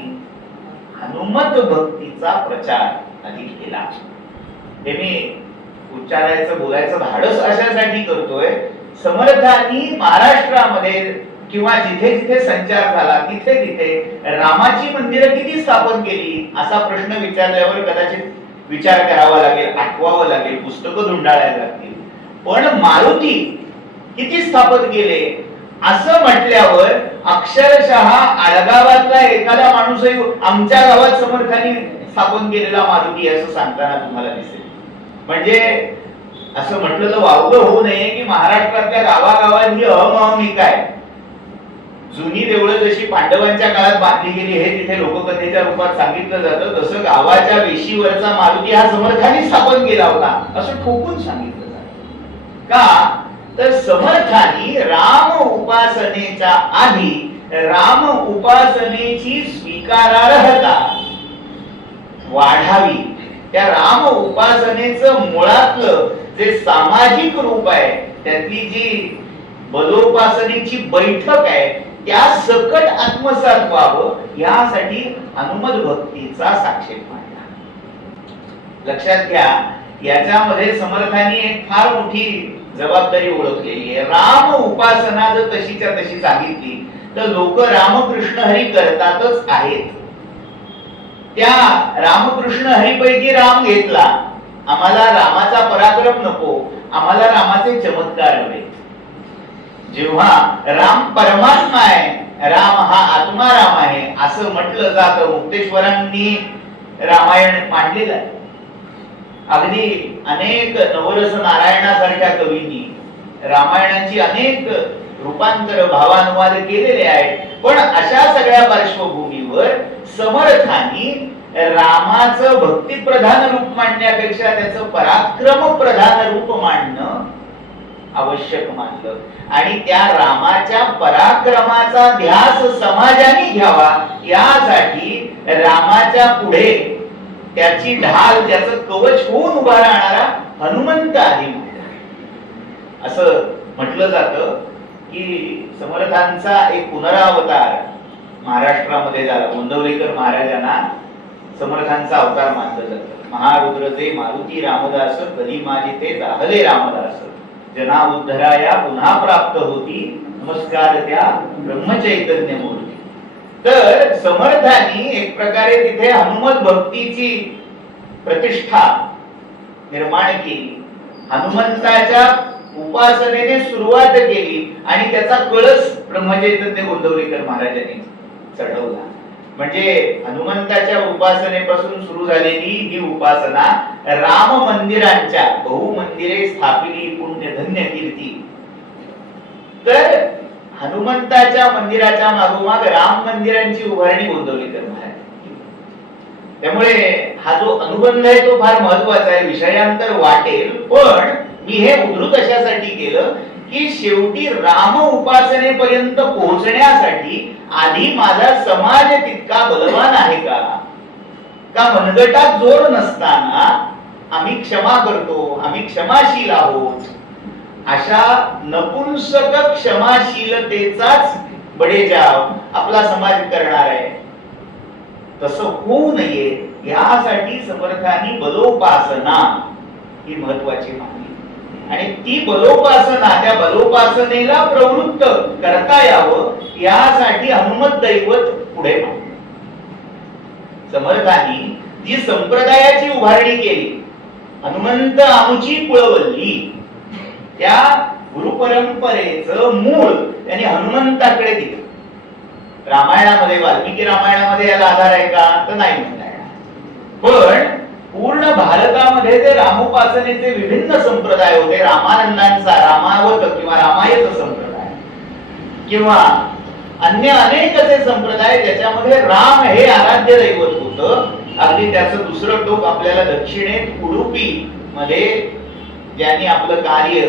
हनुमत भक्तीचा प्रचार अधिक केला. हे मी उच्चारायचं बोलायचं धाडस अशासाठी करतोय, समर्थांनी महाराष्ट्रामध्ये किंवा जिथे जिथे संचार झाला तिथे तिथे रामाची मंदिरं किती स्थापन केली असा प्रश्न विचारल्यावर कदाचित विचार करावा लागेल, आठवावं लागेल, पुस्तकं धुंडाळायला लागतील. पण मारुती किती स्थापन केले असं म्हटल्यावर अक्षरशः आळगावातला एखादा माणूसही आमच्या गावात समर्थांनी स्थापन केलेला मारुती असं सांगताना तुम्हाला दिसेल. म्हणजे असं म्हटलं तर वावगं होऊ नये की महाराष्ट्रातल्या गावागावात ही अहमअहमिका आहे. जुनी देवळं जशी पांडवांच्या काळात बांधली गेली हे तिथे लोककथेच्या रूपात सांगितलं जातं, तसं गावाच्या वेशीवरचा मारुती हा समर्थांनी स्थापन केला होता असं ठोकून सांगितलं जातं. का तर समर्थांनी राम उपासनेच्या आधी राम उपासनेची स्वीकारार्हता वाढावी, त्या राम उपासनेचं मुळातलं जे सामाजिक रूप आहे, त्यातली जी बलोपासनेची बैठक आहे, त्या सकट आत्मसात व्हावं यासाठी हनुमत भक्तीचा साक्षेप मांडला. लक्षात घ्या, याच्यामध्ये समर्थांनी एक फार मोठी जबाबदारी ओळखलेली आहे. राम उपासना जर तशीच्या तशी सांगितली तर लोक रामकृष्ण हरी करतातच आहेत. त्या रामकृष्ण हरीपैकी राम घेतला, आम्हाला रामाचा पराक्रम नको, आम्हाला रामाचे चमत्कार हवे. जेव्हा राम परमात्मा आहे, राम हा आत्मा राम आहे असं म्हटलं जातं, मुक्तेश्वरांनी रामायण मांडलेलं आहे. अगदी अनेक नवरस नारायणासारख्या कवींनी रामायणाची अनेक रूपांतर भावानुवाद केलेले आहेत. पण अशा सगळ्या पार्श्वभूमीवर समर्थांनी रामाचं भक्तिप्रधान रूप मांडण्यापेक्षा त्याचं पराक्रम प्रधान रूप मांडणं आवश्यक मानलं आणि त्या रामाच्या पराक्रमाचा ध्यास समाजाने घ्यावा यासाठी रामाच्या पुढे त्याची ढाल, त्याचं कवच होऊन उभा राहणारा हनुमंत आधी असं म्हटलं जातं की समर्थांचा एक पुनरावतार महाराष्ट्रामध्ये झाला. गोंदवलेकर महाराजांना समर्थांचा अवतार मानलं जातं. महारुद्र जे मारुती रामदास, कधी माझे ते जाहले रामदास, जना उद्धराया पुन्हा प्राप्त होती, नमस्कार त्या ब्रह्मचैतन्य मूर्ती. तर समर्थांनी एक प्रकारे तिथे हनुमत भक्तीची प्रतिष्ठा निर्माण केली, हनुमंताच्या उपासनेने सुरुवात केली आणि त्याचा कळस ब्रह्मचैतन्य गोंदवलेकर महाराजांनी चढवला. म्हणजे हनुमंताच्या उपासनेपासून सुरू झालेली ही उपासना राम मंदिरांच्या बहुमंदिरे स्थापिली पुण्य धन्य कीर्ती. तर हनुमंताच्या मंदिराच्या मागोमाग राम मंदिरांची उभारणी गोंदवलेकर महाराज. त्यामुळे हा जो अनुबंध आहे तो फार महत्वाचा आहे. विषयांतर वाटेल, पण मी हे उद्धृत अशासाठी केलं की शेवटी राम उपासनेपर्यंत पोहोचण्यासाठी आधी माझा समाज तितका बलवान आहे का मनगटात जोर नसताना आम्ही क्षमा करतो, आम्ही क्षमाशील आहोत, अशा नपुंसक क्षमाशीलतेचाच बडेजाव आपला समाज करणार आहे. तसं होऊ नये यासाठी समर्थांनी बलोपासना ही महत्वाची मानली आणि ती बलोपासना, त्या बलोपासनेला प्रवृत्त करता यावं यासाठी हनुमत दैवत पुढे मानलं. समर्थांनी जी संप्रदायाची उभारणी केली, हनुमंत आमुची कुळवल्ली, त्या गुरु परंपरेचं मूळ त्यांनी हनुमंताकडे दिलं. रामायणामध्ये, वाल्मिकी रामायणामध्ये याला आधार आहे का? तर नाही म्हणता येणार. पण पूर्ण भारतामध्ये जे रामोपासनेचे विभिन्न संप्रदाय होते, रामानंदांचा रामावत किंवा रामायत संप्रदाय किंवा अन्य अनेक असे संप्रदाय ज्याच्यामध्ये राम हे आराध्य दैवत होतं. अगदी त्याचं दुसरं टोक आपल्याला दक्षिणेत उडुपी मध्ये ज्यांनी आपलं कार्य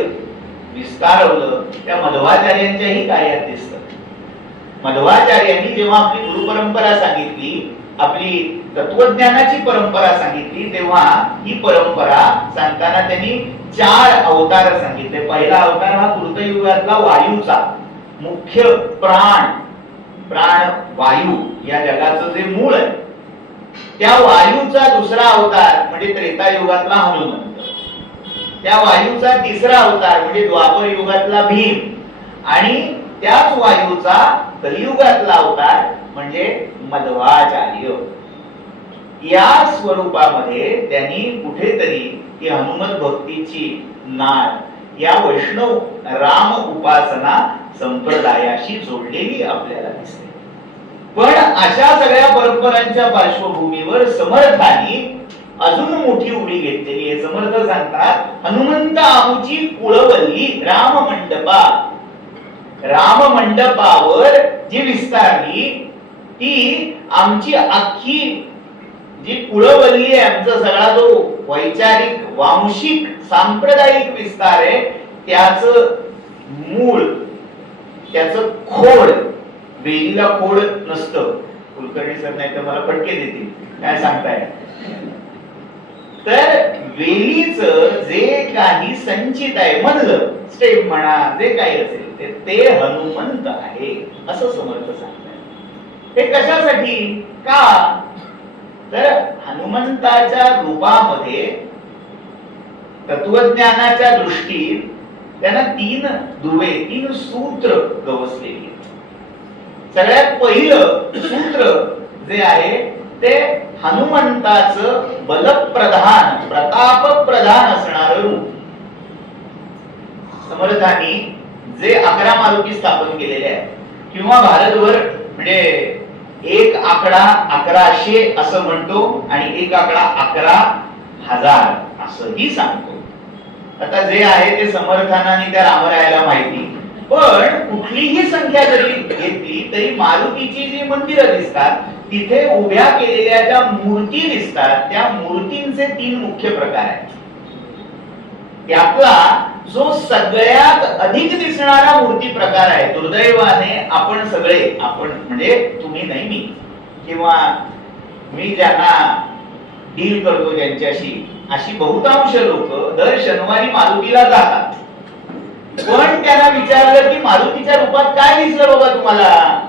विस्तारवलं त्या मध्वाचार्यांच्याही कार्यात दिसतं. मध्वाचार्यांनी जेव्हा आपली गुरुपरंपरा सांगितली, आपली तत्वज्ञानाची परंपरा सांगितली, तेव्हा ही परंपरा सांगताना त्यांनी 4 अवतार सांगितले. पहिला अवतार हा कृतयुगातला वायूचा, मुख्य प्राण वायू या जगाचं जे मूळ आहे त्या वायूचा दुसरा अवतार म्हणजे त्रेतायुगातला हनुमंत, त्या वायूचा तिसरा अवतार म्हणजे द्वापर युगातला भीम आणि त्याच वायूचा कलियुगातला अवतार म्हणजे मध्वाचार्य. या स्वरूपामध्ये त्यांनी कुठेतरी ही हनुमत भक्तीची नाळ या वैष्णव राम उपासना संप्रदायाशी जोडलेली आपल्याला दिसते. पण अशा सगळ्या परंपरांच्या पार्श्वभूमीवर समर्थांनी अजून मोठी उडी घेतलेली आहे. समर्थ सांगतात, हनुमंत आमुची कुळवल्ली राम मंडपा, राम मंडपावर जी विस्तारली ती आमची अख्खी जी कुळवल्ली आहे, आमचा सगळा जो वैचारिक वांशिक सांप्रदायिक विस्तार आहे त्याच मूळ, त्याच खोड, वेलीला खोड नसतं. कुलकर्णी सर नाही तर मला फटके देतील, काय सांगताय. तर वेलीच जे काही संचित आहे, म्हणलं स्टेप म्हणा जे काही असेल ते हनुमंत आहे असं समर्थ सांगतात. हे कशासाठी का? तर हनुमंताच्या रूपामध्ये तत्वज्ञानाच्या दृष्टीत त्यांना 3 दुवे, 3 सूत्र गवसलेली आहेत. सगळ्यात पहिलं सूत्र जे आहे ते हनुमंताचं बलप्रधान, प्रताप प्रधान असणारं रूप. समर्थांनी जे 11 मारुती स्थापन केलेले आहेत किंवा भारतभर म्हणजे एक आकडा 1100 असं म्हणतो आणि एक आकडा 11,000 असंही सांगतो. आता जे आहे ते समर्थांना आणि त्या रामरायाला माहिती. पण कुठलीही संख्या जरी घेतली तरी मारुतीची जी मंदिरं दिसतात तिथे उभ्या केलेल्या ज्या मूर्ती दिसतात त्या मूर्तींचे 3 मुख्य प्रकार आहेत. त्यातला जो सगळ्यात अधिक दिसणारा मूर्ती प्रकार आहे, दुर्दैवाने आपण सगळे, आपण म्हणजे तुम्ही नाही मी, किंवा मी ज्यांना डील करतो ज्यांच्याशी, अशी बहुतांश लोक दर शनिवारी मारुतीला जातात. पण त्यांना विचारलं की मारुतीच्या रूपात काय दिसलं बाबा तुम्हाला,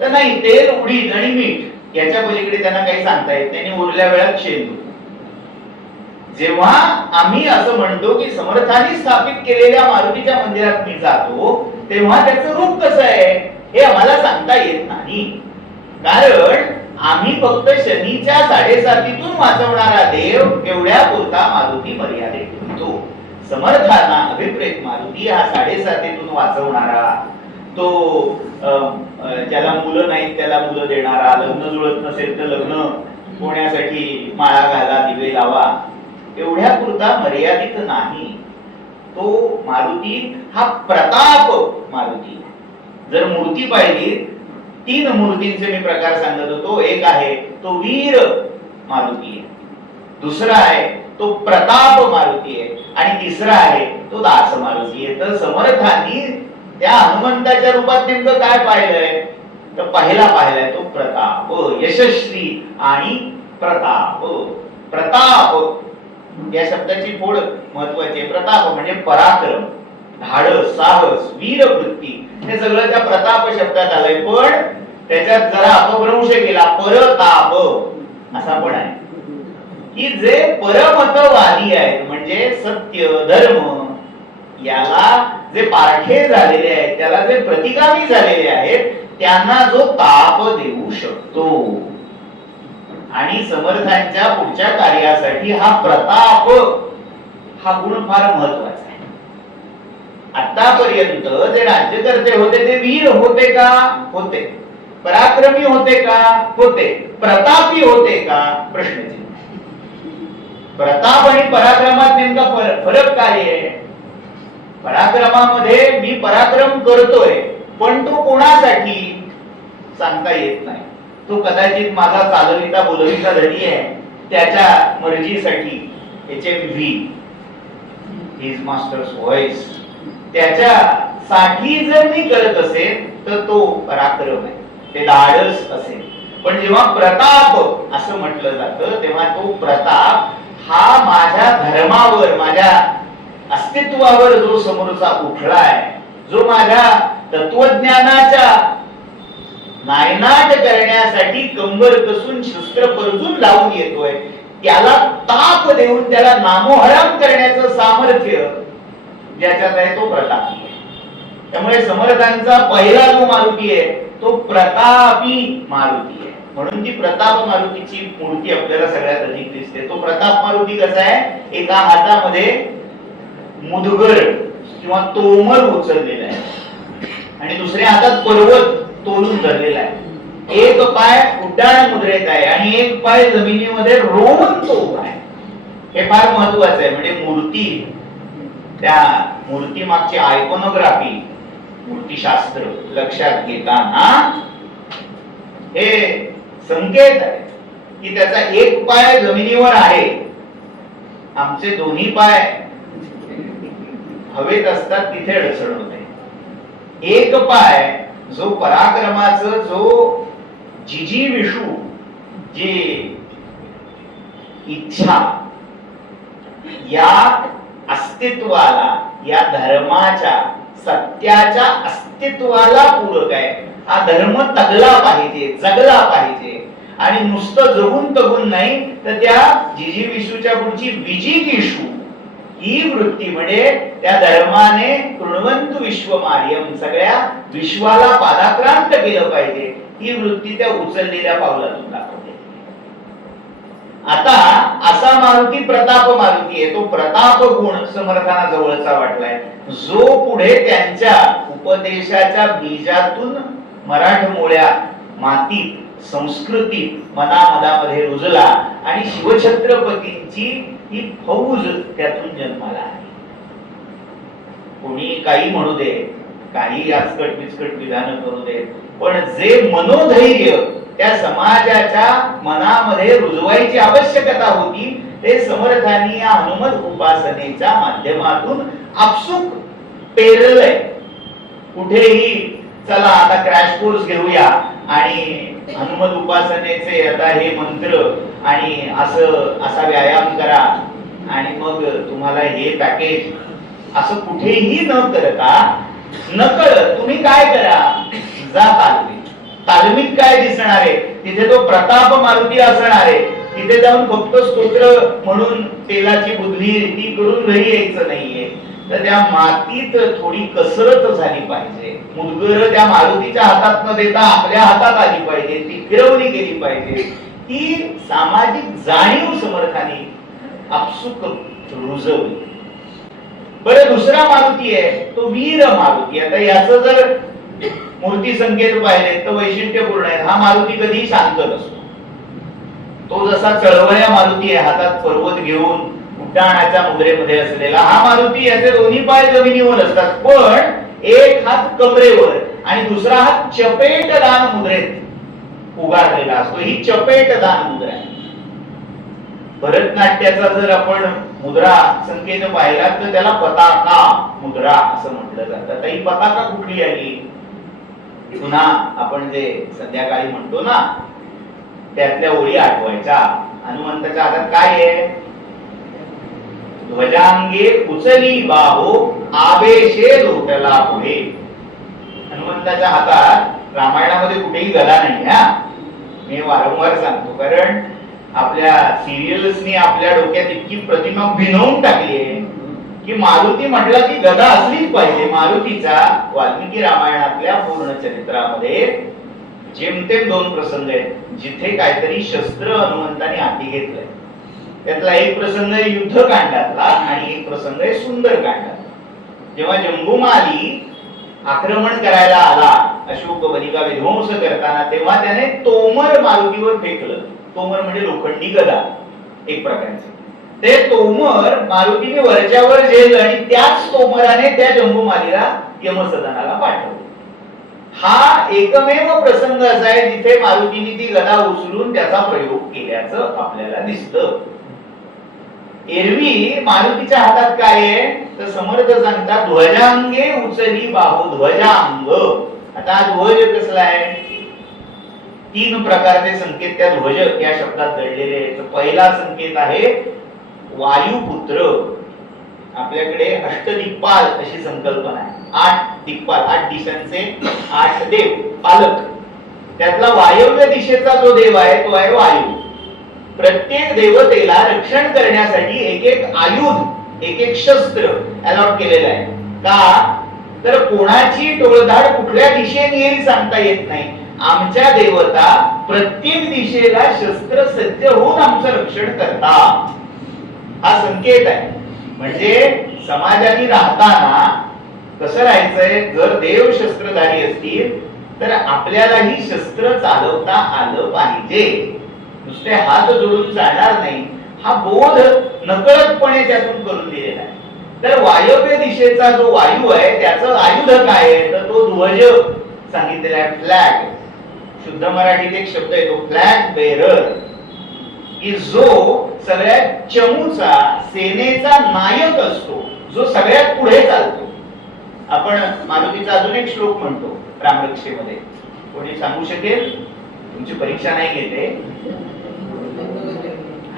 तर नाही तेल उडीद आणि मीठ याच्या पलीकडे त्यांना काही सांगता येत नाही, उरल्या वेळात शेंदूर. जेव्हा आम्ही असं म्हणतो की समर्थांनी स्थापित केलेल्या मारुतीच्या मंदिरात मी जातो तेव्हा त्याचं रूप कसं आहे हे आम्हाला सांगता येत नाही. कारण आम्ही फक्त शनीच्या 7.5 वाचवणारा देव एवढ्या पुरता मारुती मर्यादित ठेवतो. समर्थांना अभिप्रेत मारुती हा 7.5 वाचवणारा, तो ज्याला मुलं नाहीत त्याला मुलं देणारा, लग्न जुळत नसेल तर लग्न होण्यासाठी माळा घाला, दिवे लावा, एवढ्या पुरता मर्यादित नाही. तो मारुती हा प्रताप मारुती. जर मूर्ती पाहिली 3 मूर्तींचे मी प्रकार सांगत होतो. एक आहे तो वीर मारुती आहे, दुसरा आहे तो प्रताप मारुती आहे आणि तिसरा आहे तो दास मारुती आहे. तर समर्थांनी त्या हनुमंताच्या रूपात नेमकं काय पाहिलंय तर पहिला पाहिलाय तो प्रताप, यशस्वी आणि प्रताप. प्रताप या शब्दाची फोड महत्वाची आहे. प्रताप म्हणजे पराक्रम, धाडस, साहस, वीरवृत्ती, हे सगळं त्या प्रताप शब्दात आलंय. पण त्याच्यात जरा अपभ्रंश केला, परताप असा पण आहे की जे परमतवादी आहेत म्हणजे सत्य धर्म याला जे पारखे झालेले आहेत, त्याला जे प्रतिगामी झालेले आहेत त्यांना जो ताप देऊ शकतो. आणि समर्थांच्या पुढच्या कार्यासाठी हा प्रताप हा गुण फार महत्वाचा आहे. आतापर्यंत जे राज्यकर्ते होते ते वीर होते का? होते. पराक्रमी होते का? होते. प्रतापी होते का? प्रश्नचिन्ह. प्रताप आणि पराक्रमात नेमका फरक काय आहे? पराक्रमामध्ये मी पराक्रम करतोय, पण तो कोणासाठी सांगता येत नाही. तो कदाचित माझा चालविता बोलविता धनी आहे, त्याच्या मर्जीसाठी. HMV, हिज मास्टर्स व्हॉइस, त्याच्यासाठी जर मी करत असेल तर तो पराक्रम आहे, ते धाडस असेल. पण जेव्हा प्रताप असं म्हटलं जातं तेव्हा तो प्रताप हा माझ्या धर्मावर, माझ्या अस्तित्वावर जो समोरचा उठलाय, जो माझ्या तत्वज्ञानाच्या नायनाट करण्यासाठी कंबर कसून शस्त्र परजून लावून येतोय, त्याला ताप देऊन त्याला नामोहराम करण्याचं सामर्थ्य ज्याच्यात आहे तो प्रताप. त्यामुळे समर्थांचा पहिला जो मारुती आहे तो प्रतापी मारुती आहे. म्हणून ती प्रताप मारुतीची मूर्ती आपल्याला सगळ्यात अधिक दिसते. तो प्रताप मारुती कसा आहे? एका हातामध्ये मुदगर किंवा तोमर उचललेला आहे आणि दुसऱ्या हातात पर्वत तोलून धरलेला आहे. एक पाय उड्डाण मुद्रेत आहे आणि एक पाय जमिनीमध्ये रोवून तो उभा आहे. हे फार महत्वाचं आहे. म्हणजे मूर्ती, त्या मूर्ती मागची आयकोनोग्राफी, मूर्तीशास्त्र लक्षात घेताना हे संकेत आहे की त्याचा एक पाय जमिनीवर आहे, आमचे दोन्ही पाय हवेत असतात, तिथे अडचण होते. एक पाय जो पराक्रमाचं, जो जिजीविषू, जी इच्छा, या अस्तित्वाला, या धर्माच्या, सत्याच्या अस्तित्वाला पूरक आहे. हा धर्म तगला पाहिजे, जगला पाहिजे. आणि नुसतं जगून तगून नाही, तर त्या जिजीविषूच्या पुढची विजिगीषू ही वृत्ती, म्हणजे त्या धर्माने कृणवंतु विश्वमार्यम, सगळ्या विश्वाला पादाक्रांत केलं पाहिजे, ही वृत्ती त्या उचललेल्या पावलातून दाखवते. आता असा मारुती प्रताप मारुती आहे. तो प्रताप गुण समर्थांना जवळचा वाटलाय, जो पुढे त्यांच्या उपदेशाच्या बीजातून मराठमोळ्या मातीत, संस्कृतीत, मनामनामध्ये रुजला आणि शिवछत्रपतींची ही फौज त्यातून जन्माला आली. कोणी काही म्हणू दे, काही आचकट बिचकट विधान करू दे, पण जे मनोधैर्य त्या समाजाच्या मनामध्ये रुजवायची आवश्यकता होती, ते समर्थांनी या हनुमत उपासनेच्या माध्यमातून आपसूक पेरलंय. कुठेही चला आता क्रॅश कोर्स घेऊया आणि हनुमत उपासनेचे आता हे मंत्र आणि असं असा व्यायाम करा आणि मग तुम्हाला हे पॅकेज, असं कुठेही न करता नकळत तुम्ही काय करा, जा तालमीत. तालमीत काय दिसणार आहे? तिथे तो प्रताप मारुती असणार आहे. तिथे जाऊन फक्त स्तोत्र म्हणून तेलाची बुधली ती करून घरी यायचं नाहीये. तर त्या मातीत थोडी कसरत झाली पाहिजे. मुदगर त्या मारुतीच्या हातात न देता आपल्या हातात आली पाहिजे, ती फिरवली गेली पाहिजे. ती सामाजिक जाणीव समर्थांनी आपसूक रुजवली. बरं, दुसरा मारुती आहे तो वीर मारुती. आता याचं जर मूर्ती संकेत पाहिले तर वैशिष्ट्यपूर्ण आहे. हा मारुती कधी शांत नसतो. तो जसा चळवळ्या मारुती आहे, हातात पर्वत घेऊन उड्डाणाच्या मुद्रेमध्ये असलेला हा मारुती, याचे दोन्ही पाय जमिनीवर असतात, पण एक हात कमरेवर आणि दुसरा हात चपेटदान मुद्रेत उगारलेला असतो. ही चपेटदान मुद्रा आहे. भरतनाट्याचा जर आपण मुद्रा संकेत पाहिला तर त्याला पताका मुद्रा असं म्हटलं जातं. आता ही पताका कुठली आली? पुन्हा आपण जे संध्याकाळी म्हणतो ना, त्यातल्या ओळी आठवायच्या. हनुमंताच्या हातात काय आहे? ध्वजांगे उचली बाहो आवेशे लोटला पुढे. हनुमंताच्या हातात रामायणामध्ये कुठेही गदा नाही. हा, मी वारंवार सांगतो, कारण आपल्या सिरियल्सनी आपल्या डोक्यात इतकी प्रतिमा भिनवून टाकली आहे की मारुती म्हटला की गदा असलीच पाहिजे. मारुतीचा वाल्मिकी रामायणातल्या पूर्ण चरित्रामध्ये जेमतेम दोन प्रसंग आहेत जिथे काहीतरी शस्त्र हनुमंताने हाती घेतलंय. त्यातला एक प्रसंग आहे युद्धकांडातला आणि एक प्रसंग आहे सुंदरकांडातला. जेव्हा जंबूमाली आक्रमण करायला आला अशोक बलिका विध्वंस करताना, तेव्हा त्याने तोमर मारुतीवर फेकलं. तोमर म्हणजे लोखंडी गदा एक प्रकारचे. ते तोमर मारुतीने वरच्यावर झेललं आणि त्याच तोमराने त्या जंबूमालीला यमसदनाला पाठवलं. हा एकमेव प्रसंग असा आहे जिथे मारुतीने ती गदा उचलून त्याचा प्रयोग केल्याचं आपल्याला दिसतं. एरवी मारुतीच्या हातात काय आहे तर समर्थ सांगतात ध्वजांगे उचली बाहू ध्वजांग. आता ध्वज कसला आहे? 3 प्रकारचे संकेत त्या ध्वज या शब्दात दडलेले आहेत. पहिला संकेत आहे वायुपुत्र. आपल्याकडे अष्टदिक्पाल अशी संकल्पना आहे. 8 दिक्पाल, 8 दिशांचे 8 देव पालक. त्यातला वायव्य दिशेचा जो देव आहे तो आहे वायू. प्रत्येक देवतेला रक्षण करण्यासाठी एक एक आयुध, एक एक शस्त्र अलॉट केलेलं आहे. का तर कोणाची टोळधाड कुठल्या दिशेने येईल सांगता येत नाही. आमच्या देवता प्रत्येक दिशेला शस्त्र सज्ज होऊन आमचं रक्षण करतात. हा संकेत आहे. म्हणजे समाजाने राहताना कसं राहायचंय? जर देव शस्त्रधारी असतील तर आपल्यालाही शस्त्र चालवता आलं पाहिजे. नुसते हात जोडून चालणार नाही. हा बोध नकळतपणे त्यातून करून दिलेला आहे. तर वायव्य दिशेचा जो वायू आहे त्याचं आयुध काय आहे तर तो ध्वज सांगितलेला आहे. फ्लॅग. शुद्ध मराठीत एक शब्द आहे तो फ्लॅग बेरर, की जो सगळ्यात चमूचा सेनेचा नायक असतो, जो सगळ्यात पुढे चालतो. आपण मारुतीचा अजून एक श्लोक म्हणतो रामरक्षेमध्ये. कोणी सांगू शकेल? तुमची परीक्षा नाही घेते.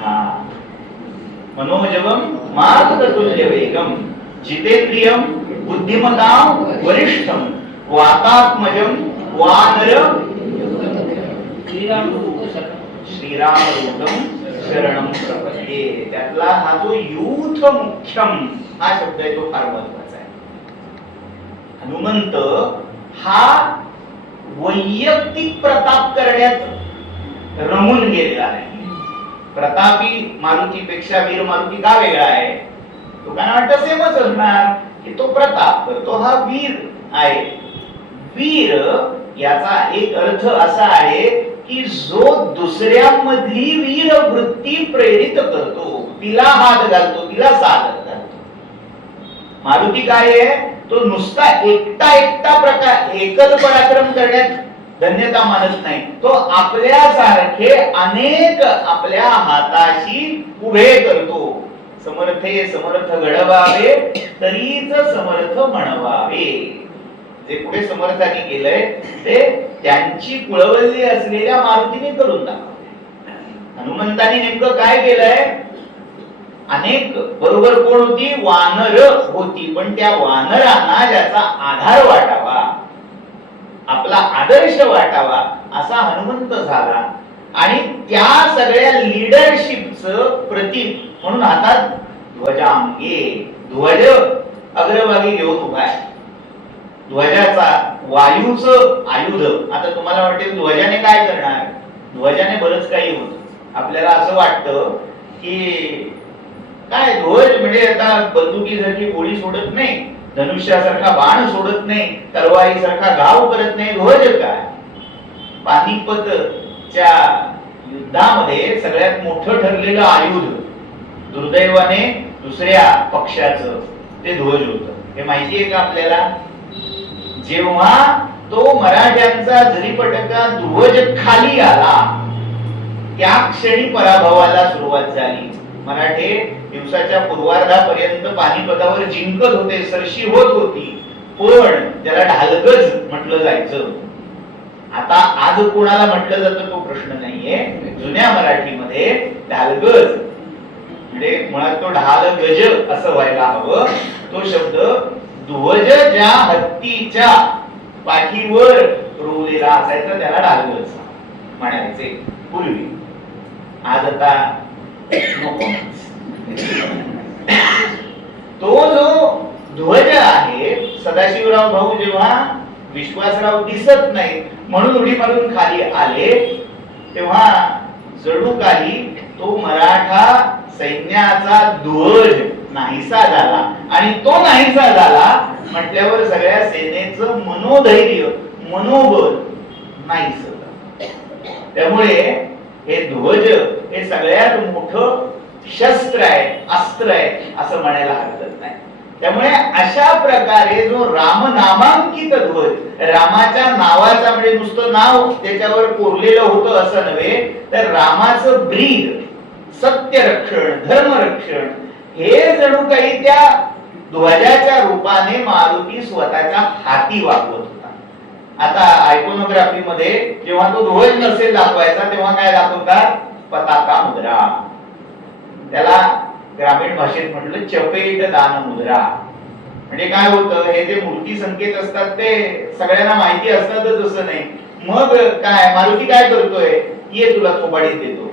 हा, मनोजवम मारुततुल्य वेगम जितेंद्रियम बुद्धिमतां वरिष्ठम वातात्मजम वानर श्रीरामदूतं शरणं प्रपद्ये. त्यातला हा जो यूथ मुख्यम हा शब्द आहे तो फार महत्वाचा आहे. हनुमंत हा वैयक्तिक प्रताप करण्यात रमून गेलेला आहे. प्रतापी मारुतीपेक्षा वीर मारुती का वेगळा आहे? लोकांना वाटतं सेमच असणार की तो प्रताप करतो, हा वीर आहे. वीर याचा एक अर्थ असा आहे की जो दुसऱ्यांमधली वीर वृत्ती प्रेरित करतो, तिला हात घालतो, तिला साथ घालतो. मारुती काय आहे? तो नुसता एकटा प्रकार एकल पराक्रम करण्यात धन्यता मानत नाही. तो आपल्यासारखे अनेक आपल्या हाताशी उभे करतो. समर्थे समर्थ घडवावे तरीच समर्थ म्हणवावे. जे पुढे समर्थाने केलंय ते त्यांची कुळवल्ली असलेल्या मारुतीने करून दाखवले. हनुमंताने नेमकं काय केलंय? अनेक बरोबर कोण होती? वानर होती. पण त्या वानरांना ज्याचा आधार वाटावा, आपला आदर्श वाटावा असा हनुमंत झाला. आणि त्या सगळ्या लीडरशिपचं प्रतीक म्हणून हातात ध्वजांगे, ध्वज अग्रभागी घेऊन उभा आहे. ध्वजाचा वायूचं आयुध. आता तुम्हाला वाटेल ध्वजाने काय करणार? ध्वजाने बरंच काही होत. आपल्याला असं वाटतं की काय ध्वज म्हणजे आता बंदुकीसारखी गोळी सोडत नाही, धनुष्यासारखा बाण सोडत नाही, तलवारीसारखा घाव करत नाही. ध्वज काय? पानिपतच्या युद्धामध्ये सगळ्यात मोठं ठरलेलं आयुध दुर्दैवाने दुसऱ्या पक्षाचं ते ध्वज होतं. हे माहिती आहे का आपल्याला? जेव्हा तो मराठ्यांचा झरीपटका ध्वज खाली आला त्या क्षणी पराभवाला सुरुवात झाली. मराठे दिवसाच्या पूर्वार्धापर्यंत पानिपतावर जिंकत होते, सरशी होत होती, पण त्याला ढालगज म्हटलं जायचं. आता आज कोणाला म्हटलं जातं तो प्रश्न नाहीये. जुन्या मराठीमध्ये ढालगज म्हणजे मुळात तो ढालगज असं व्हायला हवं. तो शब्द ध्वज ज्या हत्तीच्या पाठीवर रोवलेला असायचा त्याला ढालगज म्हणायचे पूर्वी. आज आता तो जो ध्वज आहे, सदाशिवराव भाऊ जेव्हा विश्वासराव दिसत नाही म्हणून उडी मारून खाली आले तेव्हा जणू काही तो मराठा सैन्याचा ध्वज नाहीसा झाला. आणि तो नाहीसा झाला म्हटल्यावर सगळ्या सेनेचं मनोधैर्य, मनोबल नाहीच होतं. त्यामुळे हे ध्वज हे सगळ्यात मोठं शस्त्र आहे, अस्त्र आहे असं म्हणायला हरकत नाही. त्यामुळे अशा प्रकारे जो रामनामांकित ध्वज, रामाच्या नावाचा म्हणजे नुसतं नाव त्याच्यावर कोरलेलं होतं असं नव्हे, तर रामाचं ब्रीद, सत्यरक्षण, धर्मरक्षण हे जणू काही त्या ध्वजाच्या रूपाने मारुती स्वतःच्या हाती वागवत होता. आता आयकोनोग्राफी मध्ये जेव्हा तो ध्वज नसेल दाखवायचा तेव्हा काय दाखवतात? पताका मुद्रा. त्याला ग्रामीण भाषेत म्हटलं चपेट दान मुद्रा. म्हणजे काय होतं, हे जे मूर्ती संकेत असतात ते सगळ्यांना माहिती असतातच असं नाही. मग काय मारुती काय करतोय, ये तुला थोबाडीत देतो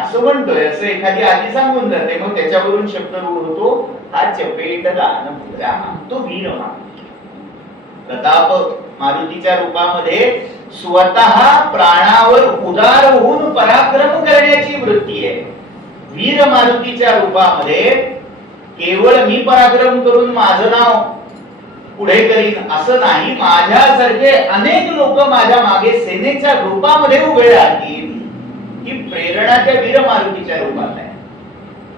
असं म्हणतोय, असं एखादी आधी सांगून जाते. मग त्याच्यावरून शब्द रूढ होतो हा चपेट दान मुद्रा. तो वीर मारुती, प्रताप मारुतीच्या रूपामध्ये स्वतः प्राणावर उदार होऊन पराक्रम करण्याची वृत्ती आहे. वीर मारुतीच्या रूपामध्ये केवळ मी पराक्रम करून माझं नाव पुढे करीन असं नाही, माझ्यासारखे अनेक लोक माझ्या मागे सेनेच्या रूपामध्ये उभे राहतील ही प्रेरणा त्या वीर मारुतीच्या रूपात आहे.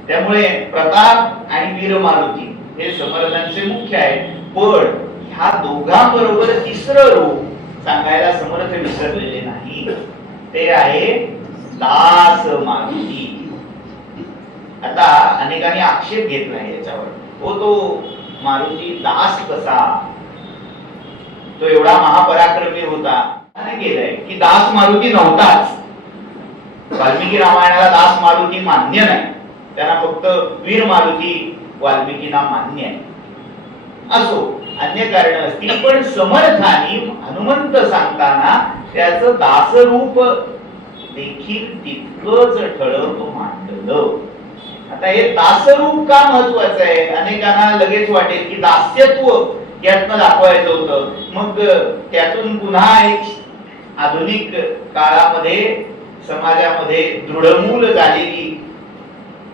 त्यामुळे प्रताप आणि वीर मारुती हे समर्थांचे मुख्य आहे. पण ह्या दोघांबरोबर तिसरं रूप सांगायला समर्थ विसरलेले नाही, ते आहे दास मारुती. आता अनेकांनी आक्षेप घेतला याच्यावर, तो मारुती दास कसा, तो एवढा महापराक्रमी होता. केलंय की दास मारुती नव्हताच. वाल्मिकी रामायणाला दास मारुती मान्य नाही, त्यांना फक्त वीर मारुती वाल्मिकींना मान्य आहे. असो, अन्य कारण असतील, पण समर्थांनी हनुमंत सांगताना त्याचं दासरूप देखील तितकंच ठळक मांडलं. आता हे दासरूप का महत्वाचं आहे? अनेकांना लगेच वाटेल की दास्यत्व यातनं दाखवायचं होतं, मग त्यातून पुन्हा एक आधुनिक काळामध्ये समाजामध्ये दृढमूल झालेली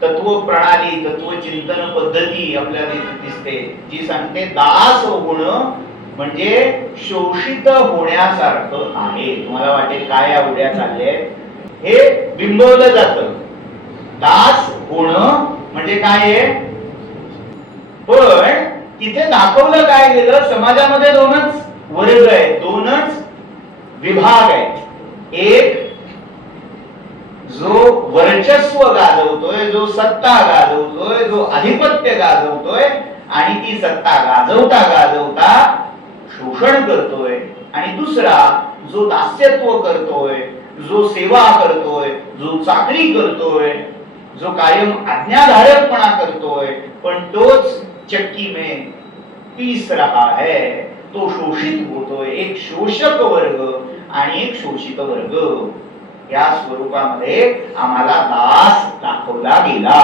तत्व प्रणाली, तत्व चिंतन पद्धती आपल्याला दिसते, जी सांगते दास होणं म्हणजे शोषित होण्यासारखं आहे. तुम्हाला वाटेल काय या उड्या चालल्या, हे बिंबवलं जातं. दास होणं म्हणजे काय आहे, पण तिथे दाखवलं काय गेलं, समाजामध्ये दोनच वर्ग आहेत, दोनच विभाग आहेत. एक जो वर्चस्व गाजवतोय, जो सत्ता गाजवतोय, जो आधिपत्य गाजवतोय आणि ती सत्ता गाजवता गाजवता शोषण करतोय, आणि दुसरा जो दास्यत्व करतोय, जो सेवा करतोय, जो चाकरी करतोय, जो कायम आज्ञाधारकपणा करतोय, पण तोच चक्की में पीस रहा है, तो शोषित होतोय. एक शोषक वर्ग आणि एक शोषित वर्ग या स्वरूपामध्ये आम्हाला दास दाखवला गेला.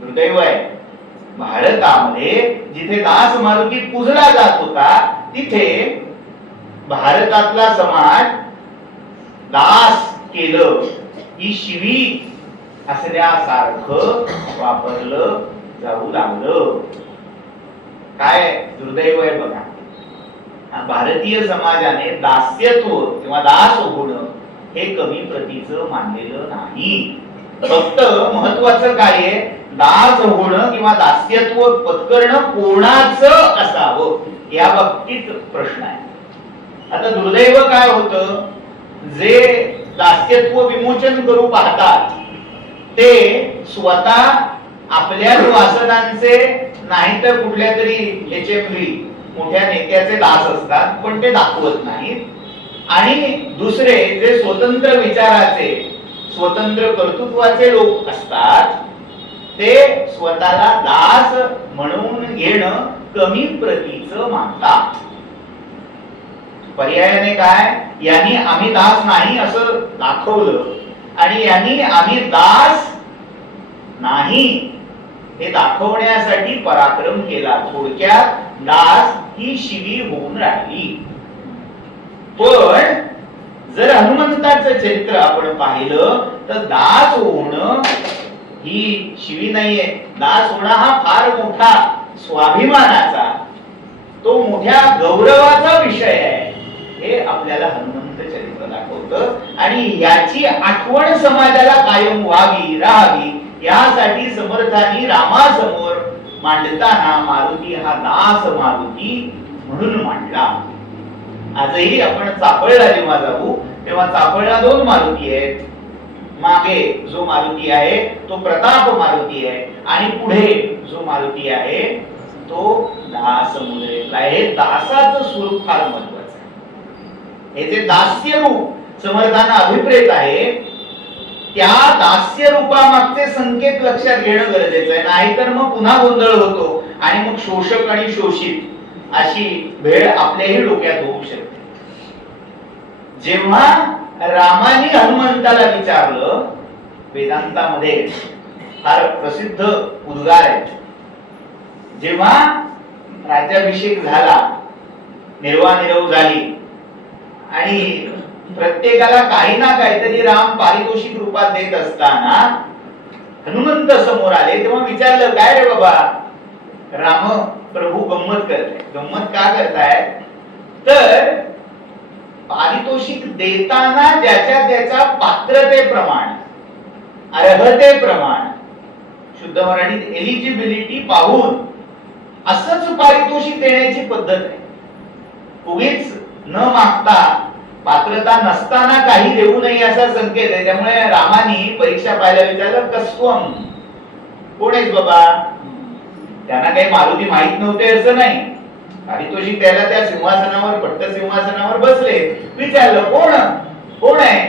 दुर्दैव आहे, भारतामध्ये जिथे दास मारुती पूजला जात होता तिथे भारतातला समाज दास केलं ही शिवी असल्यासारखं वापरलं जाऊ लागलं. काय दुर्दैव आहे बघा. भारतीय समाजाने दास्यत्व किंवा दास होणं हे कमी प्रतीचं मानलेलं नाही. फक्त महत्वाचं काय आहे, दास होणं किंवा दास्यत्व पत्करणं कोणाचं असावं या बाबतीत प्रश्न आहे. आता दुर्दैव काय होतं, जे दास्यत्व विमोचन करू पाहतात ते स्वतः आपल्या वासनांचे नाही तर कुठल्या तरी HMV मोठ्या नेत्याचे दास असतात, पण ते दाखवत नाहीत. आणि दुसरे जे स्वतंत्र विचाराचे, स्वतंत्र कर्तृत्वाचे लोक असतात ते स्वतःला दास म्हणून घेणं कमी प्रतीचं मानतात. पर्यायाने काय, यांनी आम्ही दास नाही असं दाखवलं आणि यांनी आम्ही दास नाही हे दाखवण्यासाठी पराक्रम केला. थोडक्यात दास ही शिवी होऊन राहिली. पण जर हनुमंताचं चरित्र आपण पाहिलं तर दास होणं ही शिवी नाहीये. दास होणं हा फार मोठा स्वाभिमानाचा, तो मोठ्या गौरवाचा विषय आहे. हे आपल्याला हनुमंत चरित्र दाखवतं. आणि याची आठवण समाजाला कायम व्हावी, राहावी, यासाठी समर्थांनी रामासमोर मांडताना मारुती हा दास मारुती म्हणून मांडला. आजही आपण चाफळला जेव्हा जाऊ तेव्हा चाफळला दोन मारुती आहेत. मागे जो मारुती आहे तो प्रताप मारुती आहे आणि पुढे जो मारुती आहे तो दास मुद्रेतला आहे. दासाचं स्वरूप फार महत्वाचं आहे. हे जे दास्य रूप समर्थांना अभिप्रेत आहे त्या दास्य रूपामागचे संकेत लक्षात घेणं गरजेचं आहे. नाहीतर मग पुन्हा गोंधळ होतो आणि मग शोषक आणि शोषित अशी भेळ आपल्याही डोक्यात होऊ शकते. जेव्हा रामाने हनुमंताला विचारलं, वेदांतामध्ये फार प्रसिद्ध उद्गार आहे, जेव्हा राज्याभिषेक झाला, निर्वानिरव झाली आणि प्रत्येकाला काही ना काहीतरी राम पारितोषिक रूपात देत असताना हनुमंत समोर आले. तेव्हा विचारलं, काय रे बाबा, राम प्रभू गंमत करताय. गंमत का करताय? तर पारितोषिक देताना ज्याच्या त्याच्या पात्रतेप्रमाण, अर्हतेप्रमाण, शुद्ध मराठीत एलिजिबिलिटी पाहून असंच पारितोषिक देण्याची पद्धत आहे. उगीच न मागता, पात्रता नसताना काही देऊ नये असा संकेत आहे. त्यामुळे रामानी परीक्षा पाहायला विचारलं, कस्त्वम, कोण आहेस बाबा? त्यांना काही मारुती माहित नव्हते असं नाही. पारितोषिक द्यायला त्या सिंहासनावर, पट्ट सिंहासनावर बसले. विचारलं, कोण आहे?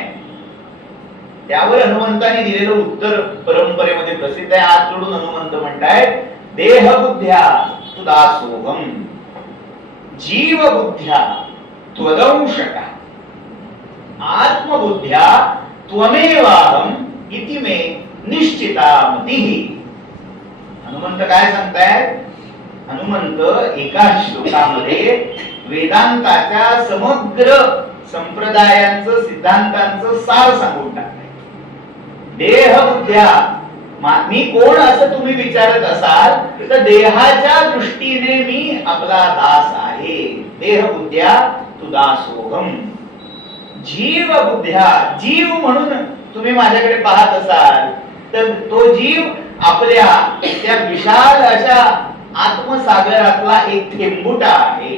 त्यावर हनुमंताने दिलेलं उत्तर परंपरेमध्ये प्रसिद्ध आहे. हात जोडून हनुमंत म्हणतायत, देह बुद्ध्या तुदासोहम, जीव बुद्ध्या त्वदंशका, आत्मबुद्ध्या त्वमेवाहम इति मे निश्चिता मतिः. हनुमंत काय सांगतायत? हनुमंत एका श्लोकामध्ये वेदांताच्या समग्र संप्रदायांचं, सिद्धांतांचं सार सांगून टाकलंय. देह बुद्ध्या, मी कोण असं तुम्ही विचारत असाल तर देहाच्या दृष्टीने मी आपला दास आहे. देह बुद्ध्या तुदासोहम, जीव बुद्ध्या, जीव म्हणून तुम्ही माझ्याकडे पाहत असाल तर तो जीव आपल्या त्या विशाल अशा आत्मसागरातला एक थेंबुटा आहे,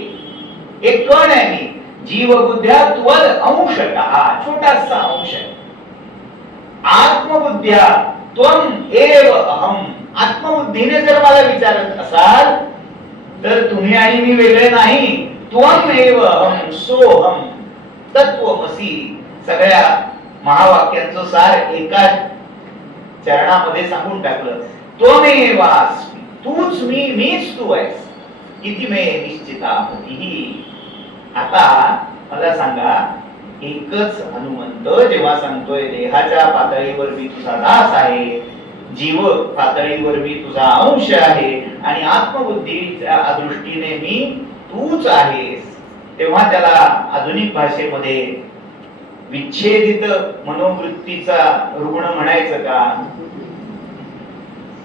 एक कण आहे. मी जीव बुद्ध्या त्वद अंशतः, छोटासा अंश आहे. आत्मबुद्ध्या त्वम एव अहम, आत्मबुद्धीने जर मला विचारत असाल तर तुम्ही आणि मी वेगळे नाही. त्वम एव अहम सोहम तत्वमसी, सगळ्या महावाक्यांचं सार एका चरणामध्ये सांगून टाकलं. त्वमेवास्मि, तूच मी, मीच तू आहेस. इति मे निश्चिता मतिः. आता मला सांगा, एकच हनुमंत जेव्हा सांगतोय देहाच्या पातळीवर मी तुझा दास आहे, जीव पातळीवर मी तुझा अंश आहे आणि आत्मबुद्धीच्या दृष्टीने मी तूच आहेस, तेव्हा त्याला आधुनिक भाषेमध्ये विच्छेदित मनोवृत्तीचा रुग्ण म्हणायचं का?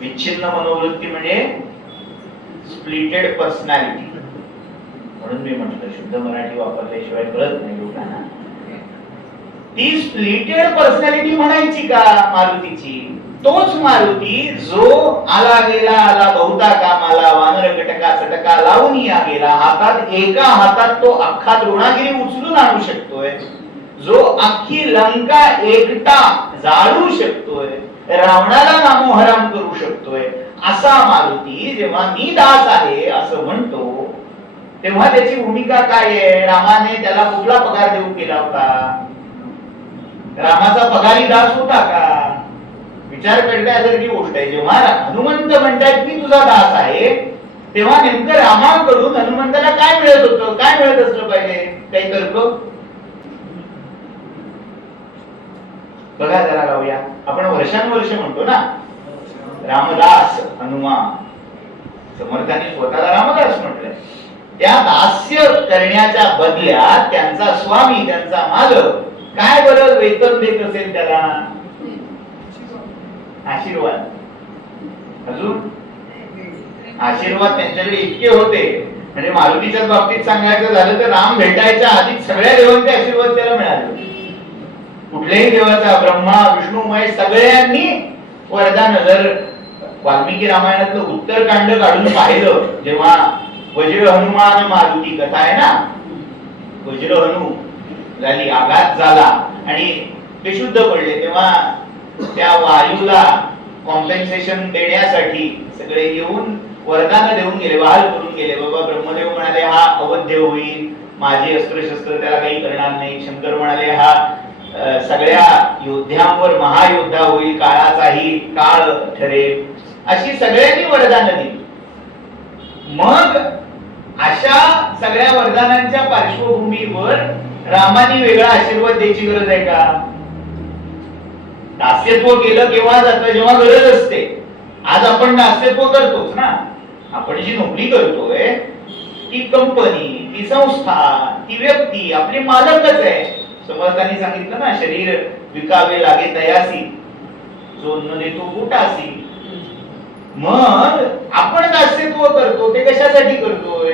विच्छिन्न मनोवृत्ती म्हणजे स्प्लिटेड पर्सनॅलिटी. म्हणून मी म्हटलं शुद्ध मराठी वापरल्याशिवाय कळत नाही लोकांना. ती स्प्लिटेड पर्सनॅलिटी म्हणायची का मारुतीची? तोच मारुती जो आला गेला, आला बहुता कामाला, वानर कटका सटका लावून या गेला, हातात एका हातात तो अख्खा द्रोणागिरी उचलून आणू शकतोय, जो अख्खी लंका एकटा जाळू शकतोय, रावणाला नामोहराम करू शकतोय, असा मारुती जेव्हा मी दास आहे असं म्हणतो तेव्हा त्याची भूमिका काय आहे? रामाने त्याला कुठला पगार देऊ केला होता? रामाचा पगारी दास होता का? विचार करण्यासारखी गोष्ट आहे. जेव्हा हनुमंत म्हणतात मी तुझा दास आहे, तेव्हा नेमकं रामाकडून हनुमंताला काय मिळत होतं, काय मिळत असलं पाहिजे? काही तर्क बघा जरा लावूया. आपण वर्षानुवर्ष म्हणतो ना रामदास हनुमान, समर्थांनी स्वतःला रामदास म्हटलंय. त्या दास्य करण्याच्या बदल्यात त्यांचा स्वामी, त्यांचा मालक काय बरं वेतन देत असेल त्याला? आशीर्वाद. अजून आशीर्वाद त्यांच्याकडे इतके होते म्हणजे मारुतीच्याच बाबतीत सांगायचं झालं तर राम भेटायच्या आधी सगळ्या देवांचे आशीर्वाद त्याला मिळाले. कुठल्याही देवाचा, ब्रह्मा विष्णू महेश सगळ्यांनी वरदान. जर वाल्मिकी रामायणातलं उत्तरकांड काढून पाहिलं, जेव्हा वज्र हनुमान मारुती कथा आहे ना, वज्र हनु झाली, आघात झाला आणि बेशुद्ध पडले, तेव्हा त्या वायूला कॉम्पेन्सेशन देण्यासाठी सगळे येऊन वरदान देऊन गेले, बहाल करून गेले. बाबा ब्रह्मदेव म्हणाले हा अवध्य होईल, माझे अस्त्रशस्त्र त्याला काही करणार नाही. शंकर म्हणाले हा सगळ्या योद्ध्यांवर महायोद्धा होईल, काळाचाही काळ ठरेल. अशी सगळ्यांनी वरदान दिली. मग अशा सगळ्या वरदानांच्या पार्श्वभूमीवर रामाने वेगळा आशीर्वाद द्यायची गरज आहे का? दास्यत्व केलं केव्हा जातं? जेव्हा गरज असते. आज आपण दास्यत्व करतोच ना. आपण जी नोकरी करतोय ती कंपनी, ती संस्था, ती व्यक्ती आपली मालकच आहे. समर्थांनी सांगितलं ना, शरीर विकावे लागे तयासी, जो न देतो पोटासी. मग आपण दास्यत्व करतो ते कशासाठी करतोय?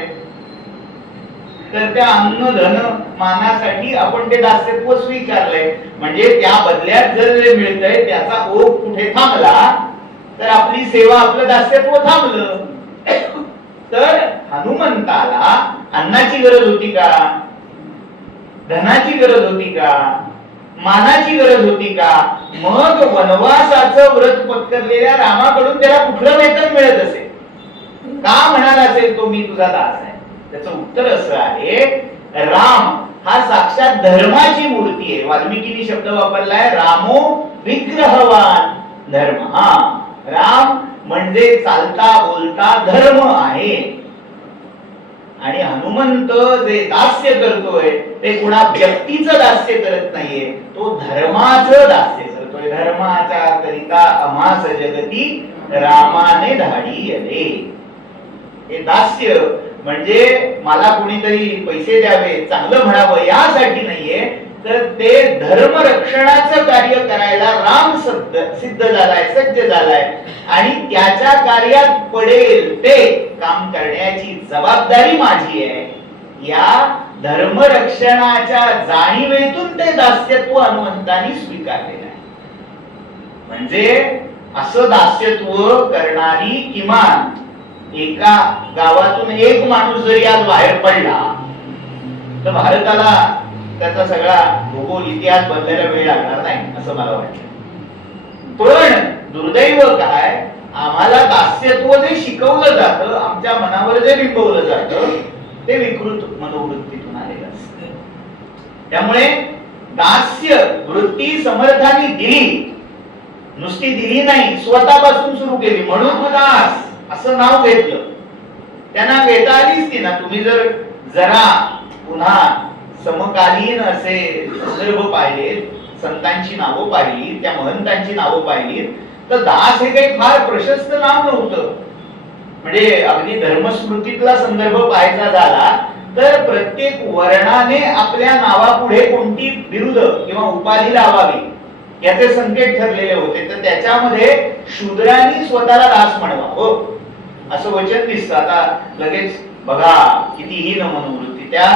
तर त्या अन्न धन मानासाठी आपण ते दास्यत्व स्वीकारलंय. म्हणजे त्या बदल्यात जर जे मिळतंय त्याचा ओघ कुठे थांबला तर आपली सेवा, आपलं दास्यत्व थांबलं. तर हनुमंताला अन्नाची गरज होती का? धनाची गरज होती का? मानाची गरज होती का? मग वनवासाचं व्रत पत्करलेल्या रामाकडून त्याला कुठलं वेतन मिळत असेल? का म्हणाला असेल तो मी तुझा दास आहे? त्याचं उत्तर असं आहे, राम हा साक्षात धर्माची मूर्ती आहे. वाल्मिकीनी शब्द वापरलाय रामो विग्रहवान धर्म. हा, राम म्हणजे चालता बोलता धर्म आहे. आणि हनुमंत जे दास्य करतोय ते कुणा व्यक्तीचं दास्य करत नाहीये, तो धर्माचं दास्य करतोय. धर्माच्या करिता अमास जगती रामाने धाडी आले. हे दास्य म्हणजे मला कुणीतरी पैसे द्यावे, चांगलं म्हणावं यासाठी नाहीये, तर ते धर्म रक्षणाचं कार्य करायला राम सिद्ध झालाय, सज्ज झालाय. आणि त्याच्या कार्यात पडेल ते काम करण्याची जबाबदारी माझी आहे. या धर्मरक्षणाच्या जाणीवेतून ते दास्यत्व हनुमंतांनी स्वीकारलेलं आहे. म्हणजे असं दास्यत्व करणारी किमान एका गावातून एक माणूस जरी आज बाहेर पडला तर भारताला त्याचा सगळा भूगोल इतिहास बदलायला वेळ लागणार नाही असं मला वाटतं. पण दुर्दैव काय, आम्हाला दास्यत्व जे शिकवलं जातं, आमच्या मनावर जे बिंबवलं जातं ते विकृत मनोवृत्तीतून आलेलं असतं. त्यामुळे दास्य वृत्ती समर्थांनी दिली, नुसती दिली नाही, स्वतःपासून सुरू केली. म्हणून दास असं नाव घेतलं. त्यांना घेता आलीच ती ना. तुम्ही जर जरा पुन्हा समकालीन असे संदर्भ पाहिले, संतांची नावं पाहिली, त्या महंतांची नावं पाहिली, तर दास हे काही फार प्रशस्त नाव नव्हतं. म्हणजे अगदी धर्मस्मृतीतला संदर्भ पाहायचा झाला तर प्रत्येक वर्णाने आपल्या नावापुढे कोणती बिरुद किंवा उपाधी लावावी याचे संकेत ठरलेले होते. तर त्याच्यामध्ये शूद्रांनी स्वतःला दास म्हणावं असं वचन दिसतं. आता लगेच बघा कितीही न मनोवृत्ती, त्या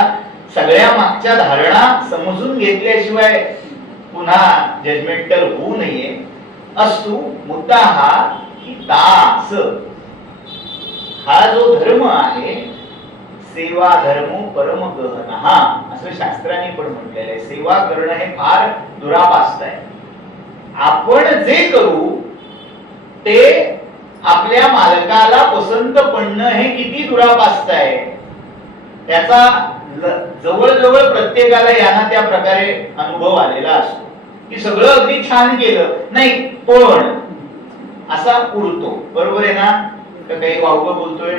सगळ्या मागच्या धारणा समजून घेतल्याशिवाय पुन्हा जजमेंटल होऊ नये. असतो मुद्दा हा की दास हा जो धर्म आहे, सेवा धर्मो परम गहनः असं शास्त्रांनी पण म्हटलेलं आहे. सेवा करणं हे फार दुरापास्त आहे. आपण जे करू ते आपल्या मालकाला पसंत पडणं हे किती दुरापास्त आहे. त्याचा जवळजवळ प्रत्येकाला यांना त्या प्रकारे अनुभव आलेला असतो की सगळं अगदी छान केलं नाही पण असा उरतो. बरोबर आहे ना? तर काही वावगं बोलतोय.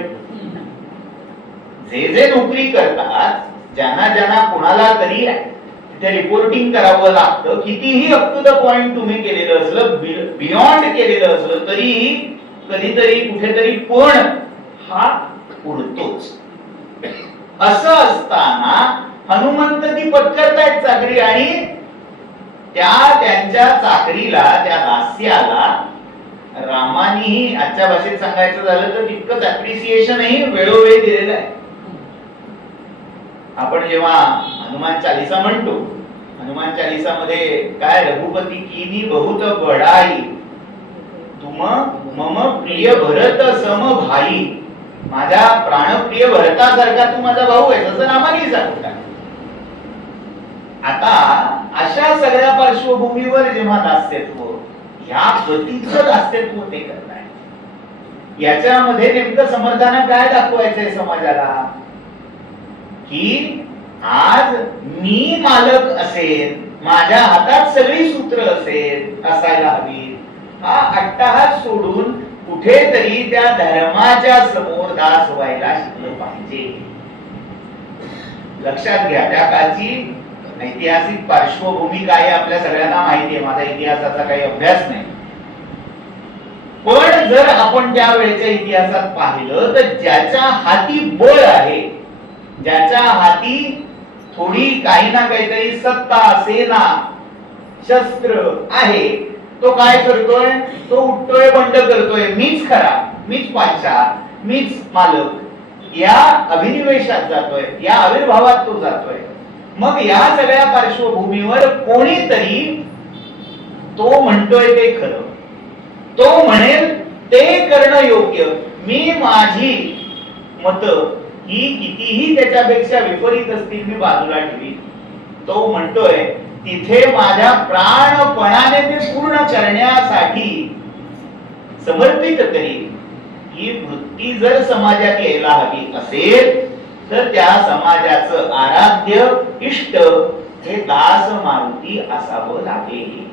जे जे नोकरी करतात, ज्यांना ज्यांना कोणाला तरी तिथे रिपोर्टिंग करावं लागतं, कितीही अप टू द पॉइंट तुम्ही केलेलं असलं, बियॉन्ड केलेलं असलं, तरीही कधीतरी कुठेतरी पण हा उडतोच. असं असताना हनुमंत ती पत्करतायत चाकरी आणि त्यांच्या चाकरीला, त्या दास्याला रामानीही आजच्या भाषेत सांगायचं झालं तर तितकंच अप्रिसिएशनही वेळोवेळी दिलेलं आहे. आपण जेव्हा हनुमान चालीसा म्हणतो, हनुमान चालीसामध्ये काय, रघुपती कीनी बहुत बड़ाई, तुम मम प्रिय भरत सम भाई, माझ्या प्राणप्रिय भरतासारखा तू माझा भाऊ आहे, असं नामाने सांगतात. आता अशा सगळ्या पार्श्वभूमीवर जेव्हा दास्यत्व, ह्या पतीचं दास्यत्व ते करताय, याच्यामध्ये नेमकं समर्थानं काय दाखवायचंय समाजाला, की आज मी मालक असेल, माझ्या हातात सगळी सूत्र असेल, असायला हवी. हा अट्टहास सोडून कुठेतरी त्या धर्माच्या समोर दास व्हायला शिकलं पाहिजे. लक्षात घ्या, त्या काळची ऐतिहासिक पार्श्वभूमी काय आपल्या सगळ्यांना माहिती आहे, माझा इतिहासाचा काही अभ्यास नाही. पण जर आपण त्यावेळेच्या इतिहासात पाहिलं तर ज्याच्या हाती बळ आहे, ज्याच्या हाती थोडी काही ना काहीतरी सत्ता, सेना, शस्त्र आहे, तो काय करतोय, तो उठतोय, बंड करतोय, मीच खरा, मीच पाचा, मीच मालक, या अभिनिवेशात जातोय, या आविर्भावात तो जातोय. मग या सगळ्या पार्श्वभूमीवर कोणीतरी तो म्हणतोय ते खरं, तो म्हणेल ते करणं योग्य, मी माझी मत ही कितीही त्याच्यापेक्षा विपरीत असतील मी बाजूला ठेवी, तो म्हणतोय तिथे माझ्या प्राणपणाने ते पूर्ण करण्यासाठी समर्पित करीन. ही वृत्ती जर समाजात यायला हवी असेल तर त्या समाजाचं आराध्य इष्ट हे दास मारुती असावं लागेल.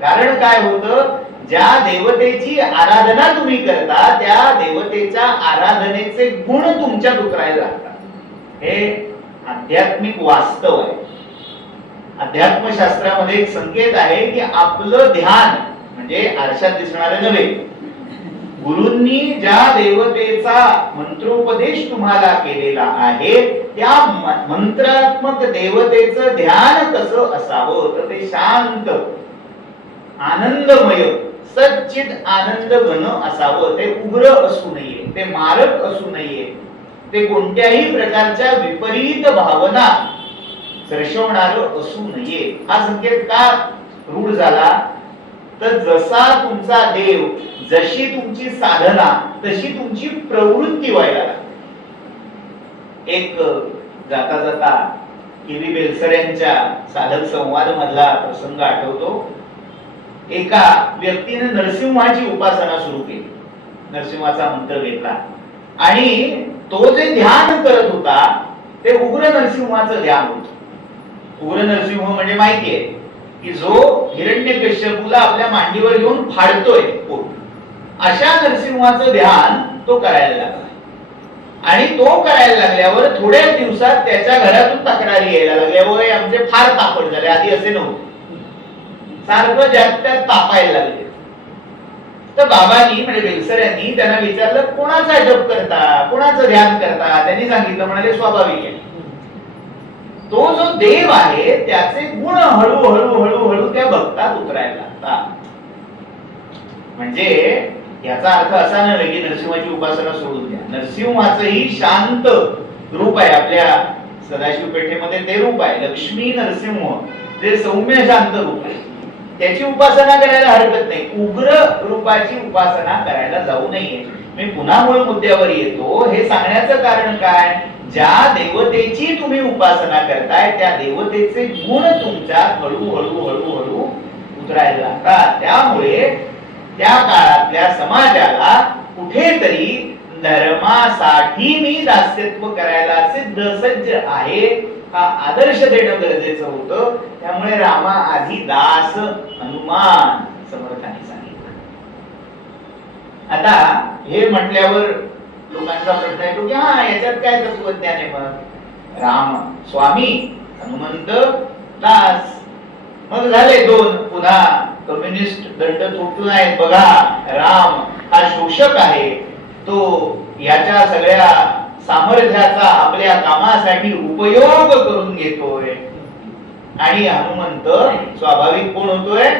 कारण काय होतं, ज्या देवतेची आराधना तुम्ही करता त्या देवतेच्या आराधनेचे गुण तुमच्यात उतरायला लागतात. हे आध्यात्मिक वास्तव आहे. अध्यात्मशास्त्रामध्ये एक संकेत आहे की आपलं ध्यान म्हणजे आरशात दिसणारे नव्हे, गुरूंनी ज्या देवतेचा मंत्रोपदेश तुम्हाला केलेला आहे त्या मंत्रात्मक देवतेचं ध्यान कसं असावं, तर ते शांत, आनंदमय, सच्चिद आनंद घन असावं. ते उग्र असू नये, ते मारक असू नये, ते कोणत्याही प्रकारच्या विपरीत भावना दर्शवणार असू नये. हा संकेत का रूढ झाला, तर जसा तुमचा देव, जशी तुमची साधना, तशी तुमची प्रवृत्ती व्हायला लागते. एक जाता जाता केवी बेलसर यांच्या साधक संवाद मधला प्रसंग आठवतो. एका व्यक्तीने नरसिंहाची उपासना सुरू केली, नरसिंहाचा मंत्र घेतला आणि तो जे ध्यान करत होता ते उग्र नरसिंहाचं ध्यान होतं. उग्र नरसिंह म्हणजे माहितीये की जो हिरण्यकश्यपूला आपल्या मांडीवर घेऊन फाडतोय पोट, अशा नरसिंहाचं ध्यान तो करायला लागला. आणि तो करायला लागल्यावर थोड्या दिवसात त्याच्या घरातून तक्रारी यायला लागल्या, वय आमचे फार तापड झाले, आधी असे नव्हते, सारखं ज्यात त्यात तापायला लागले. तर बाबांनी म्हणजे बेलसर यांनी त्यांना विचारलं, कोणाचा जप करता, कोणाचं ध्यान करता? त्यांनी सांगितलं, म्हणाले स्वाभाविक आहे, तो जो देव आहे त्याचे गुण हळूहळू हळूहळू त्या भक्तात उतरायला लागतात. म्हणजे याचा अर्थ असा नाही की नरसिंहाची उपासना सोडून द्या. नरसिंहाचंही शांत रूप आहे, आपल्या सदाशिव पेठेमध्ये ते रूप आहे, लक्ष्मी नरसिंह, जे सौम्य शांत रूप आहे, त्याची उपासना करायला हरकत नाही. उग्र रूपाची उपासना करायला जाऊ नये. मी पुन्हा मूळ मुद्द्यावर येतो. हे सांगण्याचं कारण काय, ज्या देवतेची तुम्ही उपासना करताय त्या देवतेचे गुण तुमच्यात हळूहळू हळूहळू उतरायला लागतात. त्यामुळे त्या काळातल्या समाजाला कुठेतरी धर्मासाठी मी दास्यत्व करायला सिद्ध सज्ज आहे हा आदर्श देणं गरजेचं होतं. त्यामुळे रामा आधी दास हनुमान समर्थाने सांगितलं. आता हे म्हटल्यावर लोकांचा प्रश्न येतो की हा याच्यात काय तत्वज्ञान आहे, मग राम स्वामी, हनुमंत दास, मग झाले दोन. पुन्हा कम्युनिस्ट दंड थोपटून आहेत बघा, राम हा शोषक आहे, तो याच्या सगळ्या सामर्थ्याचा आपल्या कामासाठी उपयोग करून घेतोय, आणि हनुमंत स्वाभाविक कोण होतोय,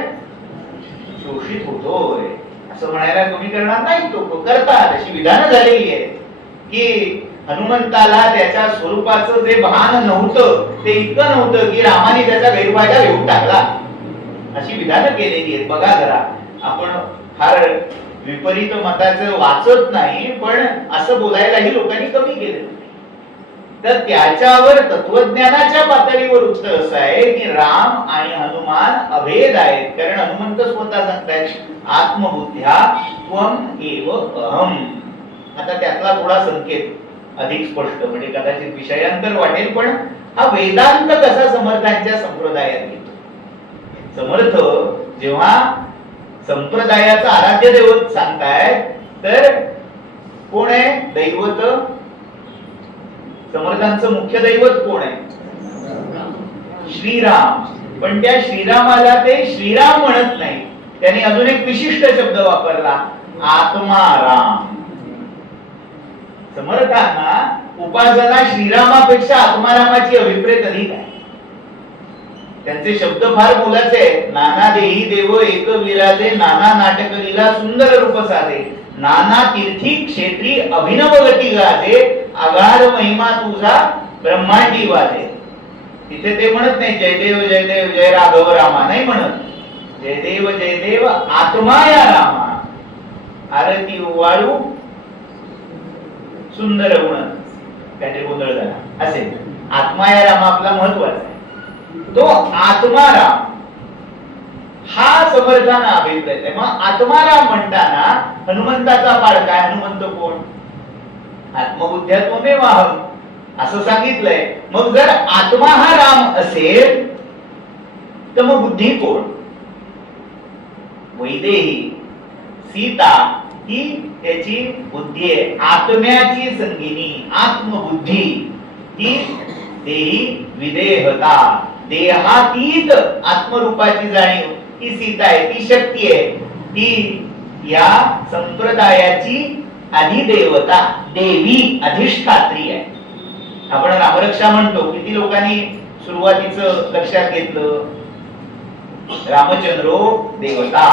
शोषित होतोय. असं म्हणायला तुम्ही करणार नाही, तो करतात. अशी विधानं झालेली आहेत की हनुमंताला त्याच्या स्वरूपाचं जे भान नव्हतं ते इतकं नव्हतं की रामाने त्याचा गैरफायदा घेऊन टाकला, अशी विधानं केलेली आहेत. बघा जरा, आपण फार विपरीत मताचं वाचत नाही, पण असं बोलायलाही लोकांनी कमी केलं. तर त्याच्यावर तत्वज्ञानाच्या पातळीवर उत्तर असं आहे की राम आणि हनुमान अभेद आहेत. कारण हनुमंत स्वतः सांगतायत आत्मबुद्ध्या त्वम एव अहम. आता त्यातला थोडा संकेत अधिक स्पष्ट, म्हणजे कदाचित विषयांतर वाटेल, पण हा वेदांत कसा समर्थांच्या संप्रदायात येतो. समर्थ जेव्हा संप्रदायाचा आराध्य दैवत सांगतायत तर कोण आहे दैवत? समर्थांचं मुख्य दैवत कोण आहे? श्रीराम. पण त्या श्रीरामाला ते श्रीराम म्हणत नाही, त्याने अजून एक विशिष्ट शब्द वापरला, आत्माराम. समर्थांना उपासना श्रीरामापेक्षा आत्मारामाची अभिप्रेत अधिक आहे. त्यांचे शब्द फार मोलाचे आहेत. नाना देही देव एक विराजे, नाना नाटक लीला सुंदर रूप साधे, नाना तीर्थी क्षेत्री अभिनव गती गाजे, आगाध महिमा तुझा ब्रह्मांडी वाजे. तिथे ते म्हणत नाही जयदेव जयदेव जय राघव रामा, नाही म्हणत. जयदेव जयदेव आत्मा या रामा, आरती वाळू सुंदर गुण, त्याचे गोंधळ झाला असेल. आत्मा या रामा आपला महत्वाचा आहे. तो आत्माराम हा समर्थांना अभिप्रेत आहे. मग आत्माराम म्हणताना हनुमंताचा पाड काय? हनुमंत कोण? आत्मबुद्ध्यात्वमेव अहम असं सांगितलंय. मग जर आत्मा हा राम असेल तर मग बुद्धी कोण? वैदेही सीता ही त्याची बुद्धी आहे, आत्म्याची संगिनी आत्मबुद्धी. ही देही विदेहता, देहातीत आत्मरूपाची जाणीव ही सीता आहे, ती शक्ती आहे. ती या संप्रदायाची अधिदेवता, देवी, अधिष्ठात्री आहे. आपण रामरक्षा म्हणतो, किती लोकांनी सुरुवातीचं लक्षात घेतलं? रामचंद्रो देवता,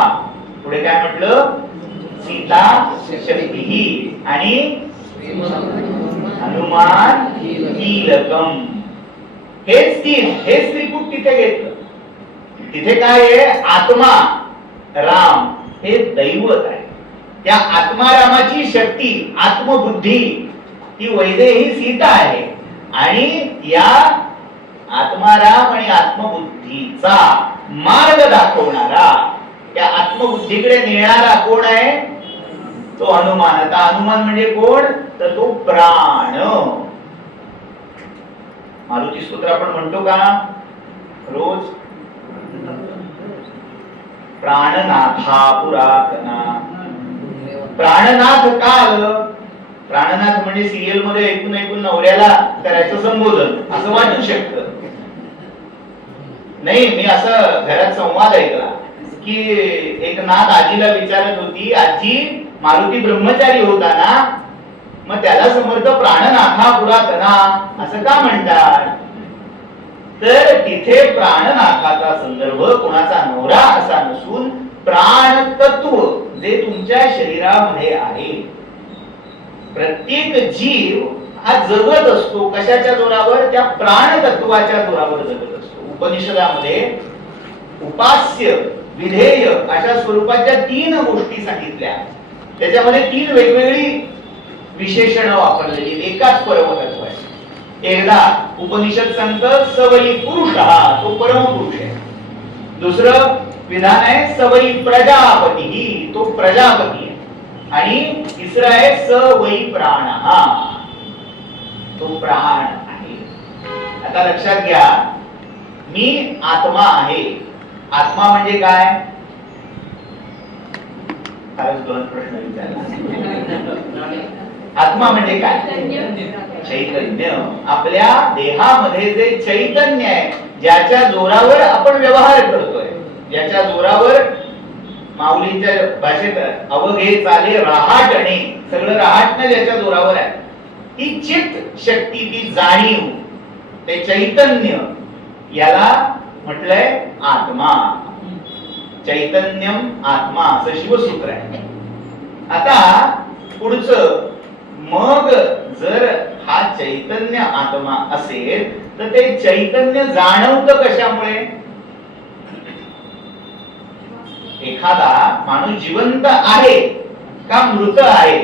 पुढे काय म्हटलं? सीता शक्ती आणि हनुमान कीलकम. हेच त्रिकूट तिथे घेतलं. तिथे काय आहे? आत्मा राम हे दैवत आहे. त्या आत्मारामाची शक्ती आत्मबुद्धी ही वैदेही सीता आहे. आणि या आत्माराम आणि आत्मबुद्धीचा मार्ग दाखवणारा, त्या आत्मबुद्धीकडे नेणारा कोण आहे? तो हनुमान. आता हनुमान म्हणजे कोण? तर तो प्राण. मारुती स्तोत्र आपण म्हणतो का रोज? प्राणनाथा पुरातना. प्राणनाथ का आलं? प्राणनाथ म्हणजे सिरियल मध्ये ऐकून ऐकून नवऱ्याला करायचं संबोधन असं वाटू शकतं. नाही, मी असं घरात संवाद ऐकला की एक नाथ आजीला विचारत होती, आजी मारुती ब्रह्मचारी होता ना, मग त्याला समर्थ प्राणनाथा पुरातना असं का म्हणतात? तर तिथे प्राणनाथाचा संदर्भ कोणाचा नवरा असा नसून प्राण तत्व जे तुमच्या शरीरामध्ये आहे. प्रत्येक जीव हा जगत असतो कशाच्या जोरावर? त्या प्राण तत्वाच्या जोरावर जगत असतो. उपनिषदामध्ये उपास्य, विधेय अशा स्वरूपाच्या 3 गोष्टी सांगितल्या. त्याच्यामध्ये 3 वेगवेगळी विशेषणं वापरलेली एकाच परमतत्व आहे. एकदा उपनिषद सांगतं सवयी पुरुष हा तो परमपुरुष आहे. दुसरं विधान आहे सवयी प्रजापती, तो प्रजापती आहे. आणि तिसरं आहे सवयी प्राण हा, तो प्राण आहे. आता लक्षात घ्या, मी आत्मा आहे. आत्मा म्हणजे काय? फारच 2 प्रश्न विचारला. आत्मा म्हणजे काय? चैतन्य. आपल्या देहामध्ये जे चैतन्य आहे, ज्याच्या जोरावर आपण व्यवहार करतोय, ज्याच्या जोरावर माऊलींच्या भाषेत अवघे चाले रहाटणे, सगळं रहाटणं ज्याच्या जोरावर आहे, ती चित्त शक्ती, ती जाणीव, ते चैतन्य, याला म्हटलंय आत्मा. चैतन्यम आत्मा असं शिवसूत्र आहे. आता पुढचं, मग जर हा चैतन्य आत्मा असेल तर ते चैतन्य जाणवतं कशामुळे? एखादा माणूस जिवंत आहे का मृत आहे?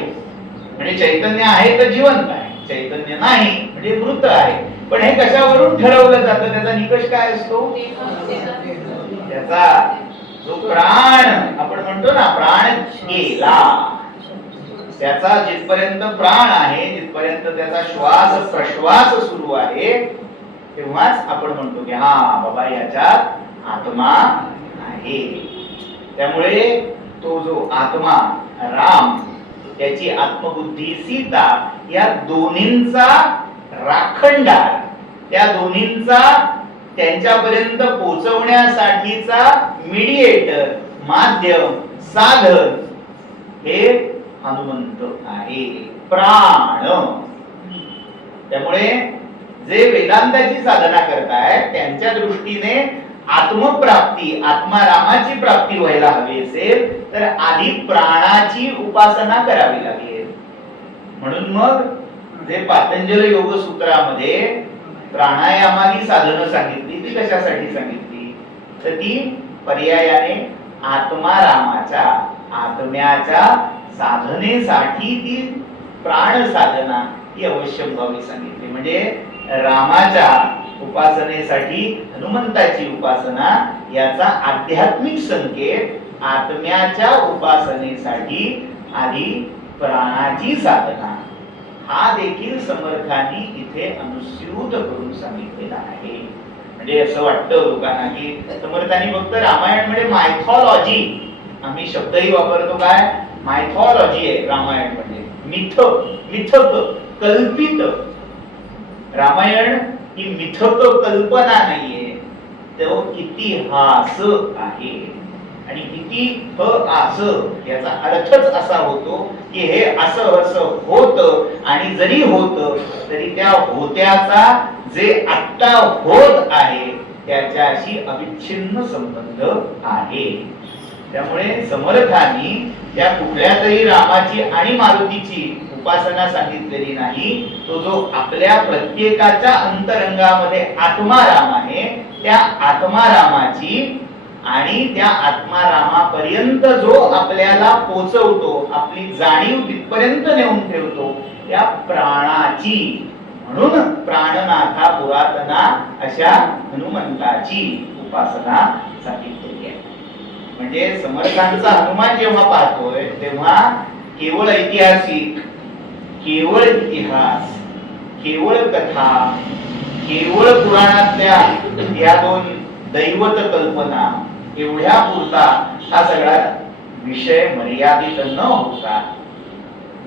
म्हणजे चैतन्य आहे तर जिवंत आहे, चैतन्य नाही म्हणजे मृत आहे. पण हे कशावरून ठरवलं जातं? त्याचा निकष काय असतो? त्याचा जो प्राण आपण म्हणतो ना, प्राण गेला, त्याचा जिथपर्यंत प्राण आहे, जिथपर्यंत त्याचा श्वास प्रश्वास सुरू आहे, तेव्हाच आपण म्हणतो की हा बाबा याच्यात आत्मा आहे. त्यामुळे तो जो आत्मा राम, त्याची आत्मबुद्धी सीता, या दोन्हींचा राखणदार, त्या दोन्हींचा त्यांच्यापर्यंत पोहोचवण्यासाठीचा मीडिएटर, माध्यम, साधन हे हनुमंत आहे, प्राण. त्यामुळे जे वेदांताची साधना करतायत त्यांच्या दृष्टीने आत्मप्राप्ती, आत्मारामाची प्राप्ती व्हायला हवी असेल तर आधी प्राणाची उपासना करावी लागेल. म्हणून मग जे पातंजल योग सूत्रामध्ये प्राणायामाची साधनं सांगितली, ती कशासाठी सांगितली? तर ती पर्यायाने आत्मारामाच्या, आत्म्याच्या साधनेसाठी ती प्राण साधना ही अवश्यंभावी सांगितली. म्हणजे रामाच्या उपासनेसाठी हनुमंताची उपासना, याचा आध्यात्मिक संकेत आत्म्याच्या उपासनेसाठी आधी प्राणाची साधना, हा देखील समर्थांनी इथे अनुस्यूत करून सांगितलेला आहे. म्हणजे असं वाटतं लोकांना की समर्थांनी फक्त रामायण म्हणजे मायथॉलॉजी, आम्ही शब्दही वापरतो काय, मायथॉलॉजी आहे रामायण म्हणजे, मिथक, कल्पित. रामायण ही मिथक कल्पना नाहीये, तो इतिहास आहे. आणि इतिहास याचा अर्थच असा होतो की हे असं होत, आणि जरी होत तरी त्या होत्याचा जे आत्ता होत आहे त्याच्याशी अविच्छिन्न संबंध आहे. त्यामुळे समर्थांनी या कुठल्या तरी रामाची आणि मारुतीची उपासना सांगितलेली नाही. तो जो आपल्या प्रत्येकाच्या अंतरंगामध्ये आत्माराम आहे, त्या आत्मारामाची आणि त्या आत्मारामापर्यंत जो आपल्याला पोचवतो, आपली जाणीव तिथपर्यंत नेऊन ठेवतो, त्या प्राणाची, म्हणून प्राणनाथा पुरातना अशा हनुमंताची उपासना सांगितलेली आहे. म्हणजे समर्थांचा हनुमान जेव्हा पाहतोय तेव्हा केवळ ऐतिहासिक, केवळ इतिहास, केवळ कथा, केवळ पुराणातल्या या दोन दैवत कल्पना एवढ्या पुरता हा सगळा विषय मर्यादित न होता,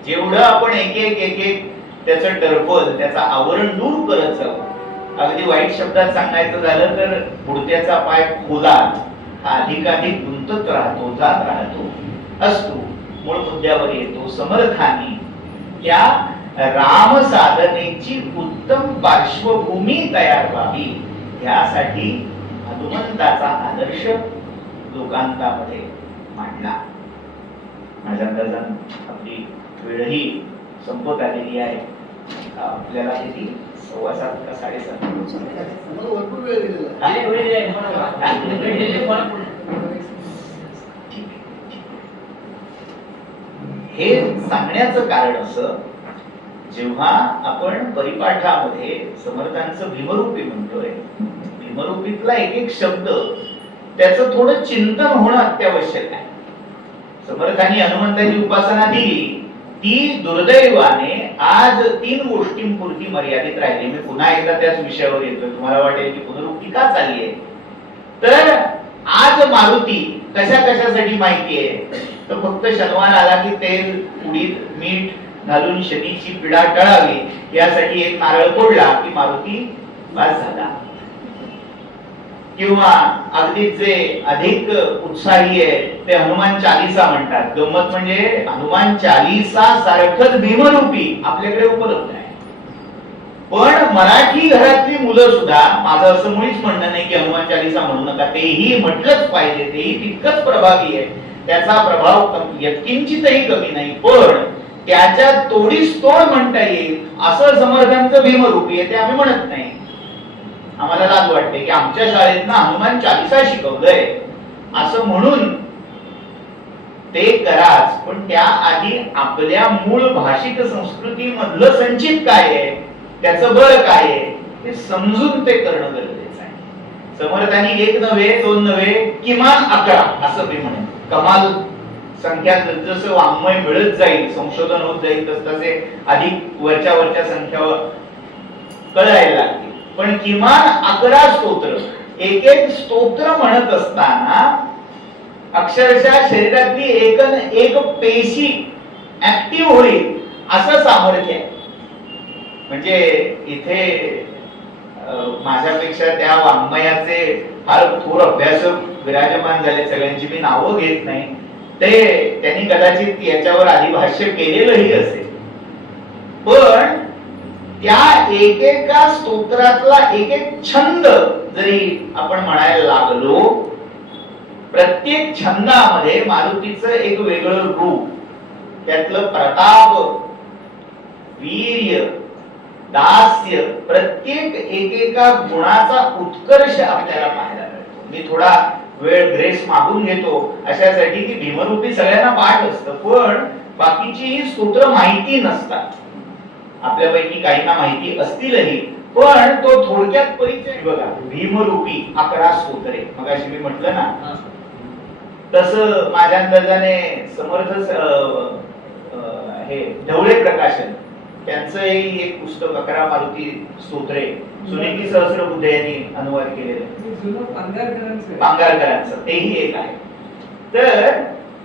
जेवढं आपण एक एक त्याचं टर्फल, त्याचं आवरण दूर करत जाऊ. अगदी वाईट शब्दात सांगायचं झालं तर बुडत्याचा पाय खोलात हा अधिकाधिक गुंतत राहतो, जात राहतो असतो, मूळ मुद्द्यावर येतो. समर्थांनी त्या राम साधनेची उत्तम पार्श्वभूमी तयार व्हावी यासाठी हनुमंताचा आदर्श लोकांतामध्ये मांडला. माझ्या अंदाजान आपली वेळही संपत आलेली आहे. आपल्याला किती 7:15 का 7:30? हे सांगण्याचं कारण असं, जेव्हा आपण परिपाठामध्ये समर्थांचं भीमरूपी म्हणतोय, भीमरूपीतला एक एक शब्द त्याचं थोडं चिंतन होणं अत्यावश्यक आहे. समर्थांनी हनुमंताची उपासना दिली, ती दुर्दैवाने आज 3 गोष्टींपुरती मर्यादित राहिली. मी पुन्हा एकदा त्याच विषयावर येतोय. तुम्हाला वाटेल की पुनरुक्ती का चालली आहे, तर आज मारुती कशासाठी माहिती आहे, तर फक्त शनिवार आला की तेल, उडीद, मीठ घालून शनीची पीडा टळावी यासाठी एक नारळ फोडला की मारुती बस झाला. किंवा अगदी जे अधिक उत्साही आहे ते हनुमान चालीसा म्हणतात. गंमत म्हणजे हनुमान चालीसा सारखंच भीमरूपी आपल्याकडे उपलब्ध आहे. पण मराठी घरातली मुलं सुद्धा, माझं असं मुळीच म्हणणं नाही की हनुमान चालीसा म्हणू नका, तेही म्हटलंच पाहिजे, तेही तितकंच प्रभावी आहे, त्याचा प्रभाव यत्किंचितही कमी नाही. पण त्याच्या तोडीस तोड म्हणता येईल असं समर्थांचं भीमरूपी आहे ते आम्ही म्हणत नाही. आम्हाला लाज वाटते की आमच्या शाळेत ना हनुमान चालिसा शिकवलंय असं म्हणून ते कराच, पण त्याआधी आपल्या मूळ भाषिक संस्कृती मधलं संचित काय आहे, त्याचं बळ काय आहे ते समजून ते करणं गरजेचं आहे. समर्थांनी 1 नव्हे 2 नव्हे किमान 11 असं मी म्हणेन. कमाल संख्या जसं वाङ्मय मिळत जाईल, संशोधन होत जाईल, तसे अधिक वरच्या संख्यावर कळायला लागतील. पण किमान 11 स्तोत्र, एक स्तोत्र म्हणत असताना अक्षरशः शरीरातली एक पेशी ऍक्टिव्ह होईल असं सामर्थ्य आहे. म्हणजे इथे माझ्यापेक्षा त्या वाङ्मयाचे फार थोर अभ्यासक विराजमान झाले, सगळ्यांची मी नावं घेत नाही. ते त्यांनी कदाचित याच्यावर आधी भाष्य केलेलंही असेल, पण त्या एकेका स्तोत्रातला एक छंद जरी आपण म्हणायला लागलो, प्रत्येक छंदामध्ये मारुतीचं एक वेगळं रूप, त्यातलं प्रताप, वीर्य, दास्य, प्रत्येक एकेका गुणाचा उत्कर्ष आपल्याला पाहायला मिळतो. मी थोडा वेळ ग्रेस मागून घेतो अशासाठी की भीमरूपी सगळ्यांना पाठ असतं, पण बाकीची ही स्तोत्र माहिती नसतात. आपल्यापैकी काहींना माहिती असतीलही, पण तो थोडक्यात परिचय बघा. भीमरूपी 11 स्तोत्रे मगाशी मी म्हटलं ना, तसं माझ्या अंदाजाने समर्थ हे ढवळे प्रकाशन त्यांचंही एक पुस्तक 11 मारुती स्तोत्रे सुनेकी सहस्रबुद्धे यांनी अनुवाद केलेलं, पांगारकरांचं तेही एक आहे. तर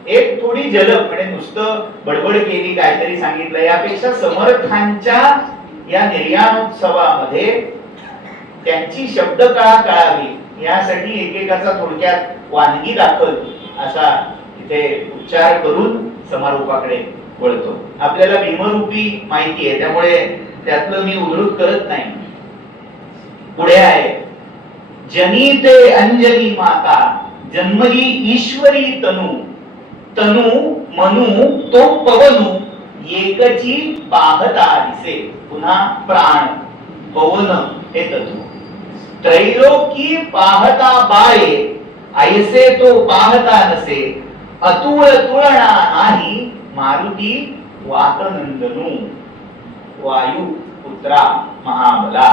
एक थोडी झलक, म्हणजे नुसतं बडबड केली काहीतरी सांगितलं यापेक्षा समर्थांच्या या निर्याणोत्सवामध्ये त्यांची शब्दकळा कळावी यासाठी एकेकाचा थोडक्यात वानगी दाखल असा इथे उच्चार करून समारोपाकडे वळतो. आपल्याला भीमरूपी माहिती आहे त्यामुळे त्यातलं मी उद्धृत करत नाही. पुढे आहे, जनिते अंजनी माता जन्मली ईश्वरी तनू, तनू मनू तो पवनू एकची पाहता दिसे. पुन्हा प्राण पवन हे तत्व, त्रैलोकी पाहता बाळे ऐसे तो पाहता नसे, अतुळ तुळणा नाही मारुती वातनंदनू, वायू पुत्रा महाबला.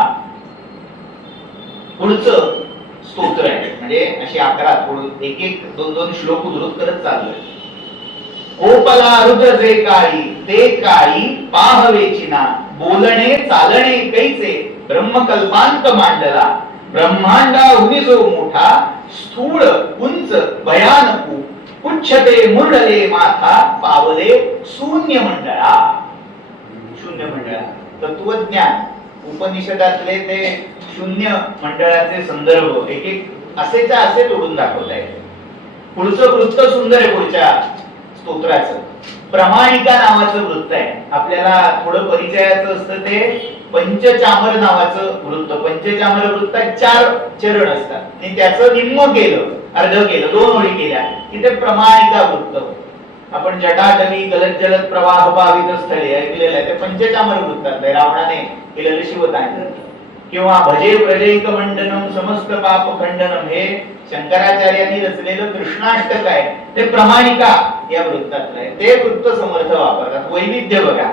पुढचं स्तोत्र आहे, म्हणजे अशी 11 थोडं एक 2 श्लोक उद्धृत करत चाललोय. कोपला रुद्र जे काळी ते काळी पाहवेचिना, बोलणे चालणे कैसे ब्रह्मकल्पांत मांडला. ब्रह्मांडाहुनी जो मोठा स्थूळ उंच भयानकू, उच्छते मुरडले माथा पावले शून्य मंडळा. शून्य मंडळा तत्वज्ञान उपनिषदातले ते शून्य मंडळाचे संदर्भ एक असेच्या असे तोडून दाखवता येते. पुढचं वृत्त सुंदर आहे. पुढच्या स्तोत्राचं प्रमाणिका नावाचं वृत्त आहे. आपल्याला थोडं परिचयाचं असतं ते पंचचामर नावाचं वृत्त. पंचचामर वृत्तात 4 चरण असतात आणि त्याचं निम्म केलं, अर्ध केलं, 2 ओळी केल्या की ते प्रमाणिका वृत्त. आपण जटाटवी गलत जलद प्रवाह पावित स्थळे ऐकलेलं आहे, ते पंचचामर वृत्तात आहे. रावणाने केलेलं शिवतांडव. किंवा भजे प्रजैक मंडनम समस्त पाप खंडनम हे शंकराचार्यांनी रचलेलं कृष्णाष्टक आहे, ते प्रमाणिका या वृत्तातलं आहे. ते वृत्त समर्थ वापरतात. वैविध्य बघा.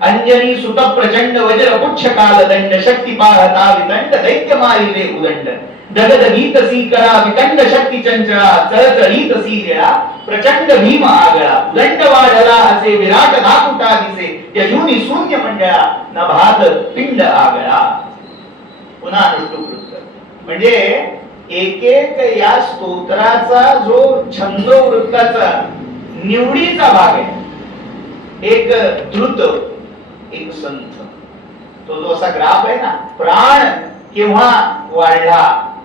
अंजनी सुत प्रचंड वज्र पुच्छ काल दंड, शक्ती पाहता वितंड दैत्य मारिले उदंड. दगदगीत सी कळा वितंड शक्ती चंचळा, चळचळीत सी लीळा प्रचंड भीम आगळा. उदंड वाढला असे विराट दाकुटा दिसे, त्यजूनी शून्य मंडळा नभात पिंड आगळा. पुन्हा अनुष्टुप म्हणजे एक या स्तोत्राचा जो छंद वृत्ताचा निवडीचा भाग आहे. एक द्रुत, एक संथ. तो जो असा ग्राफ आहे ना, प्राण केव्हा वाढला,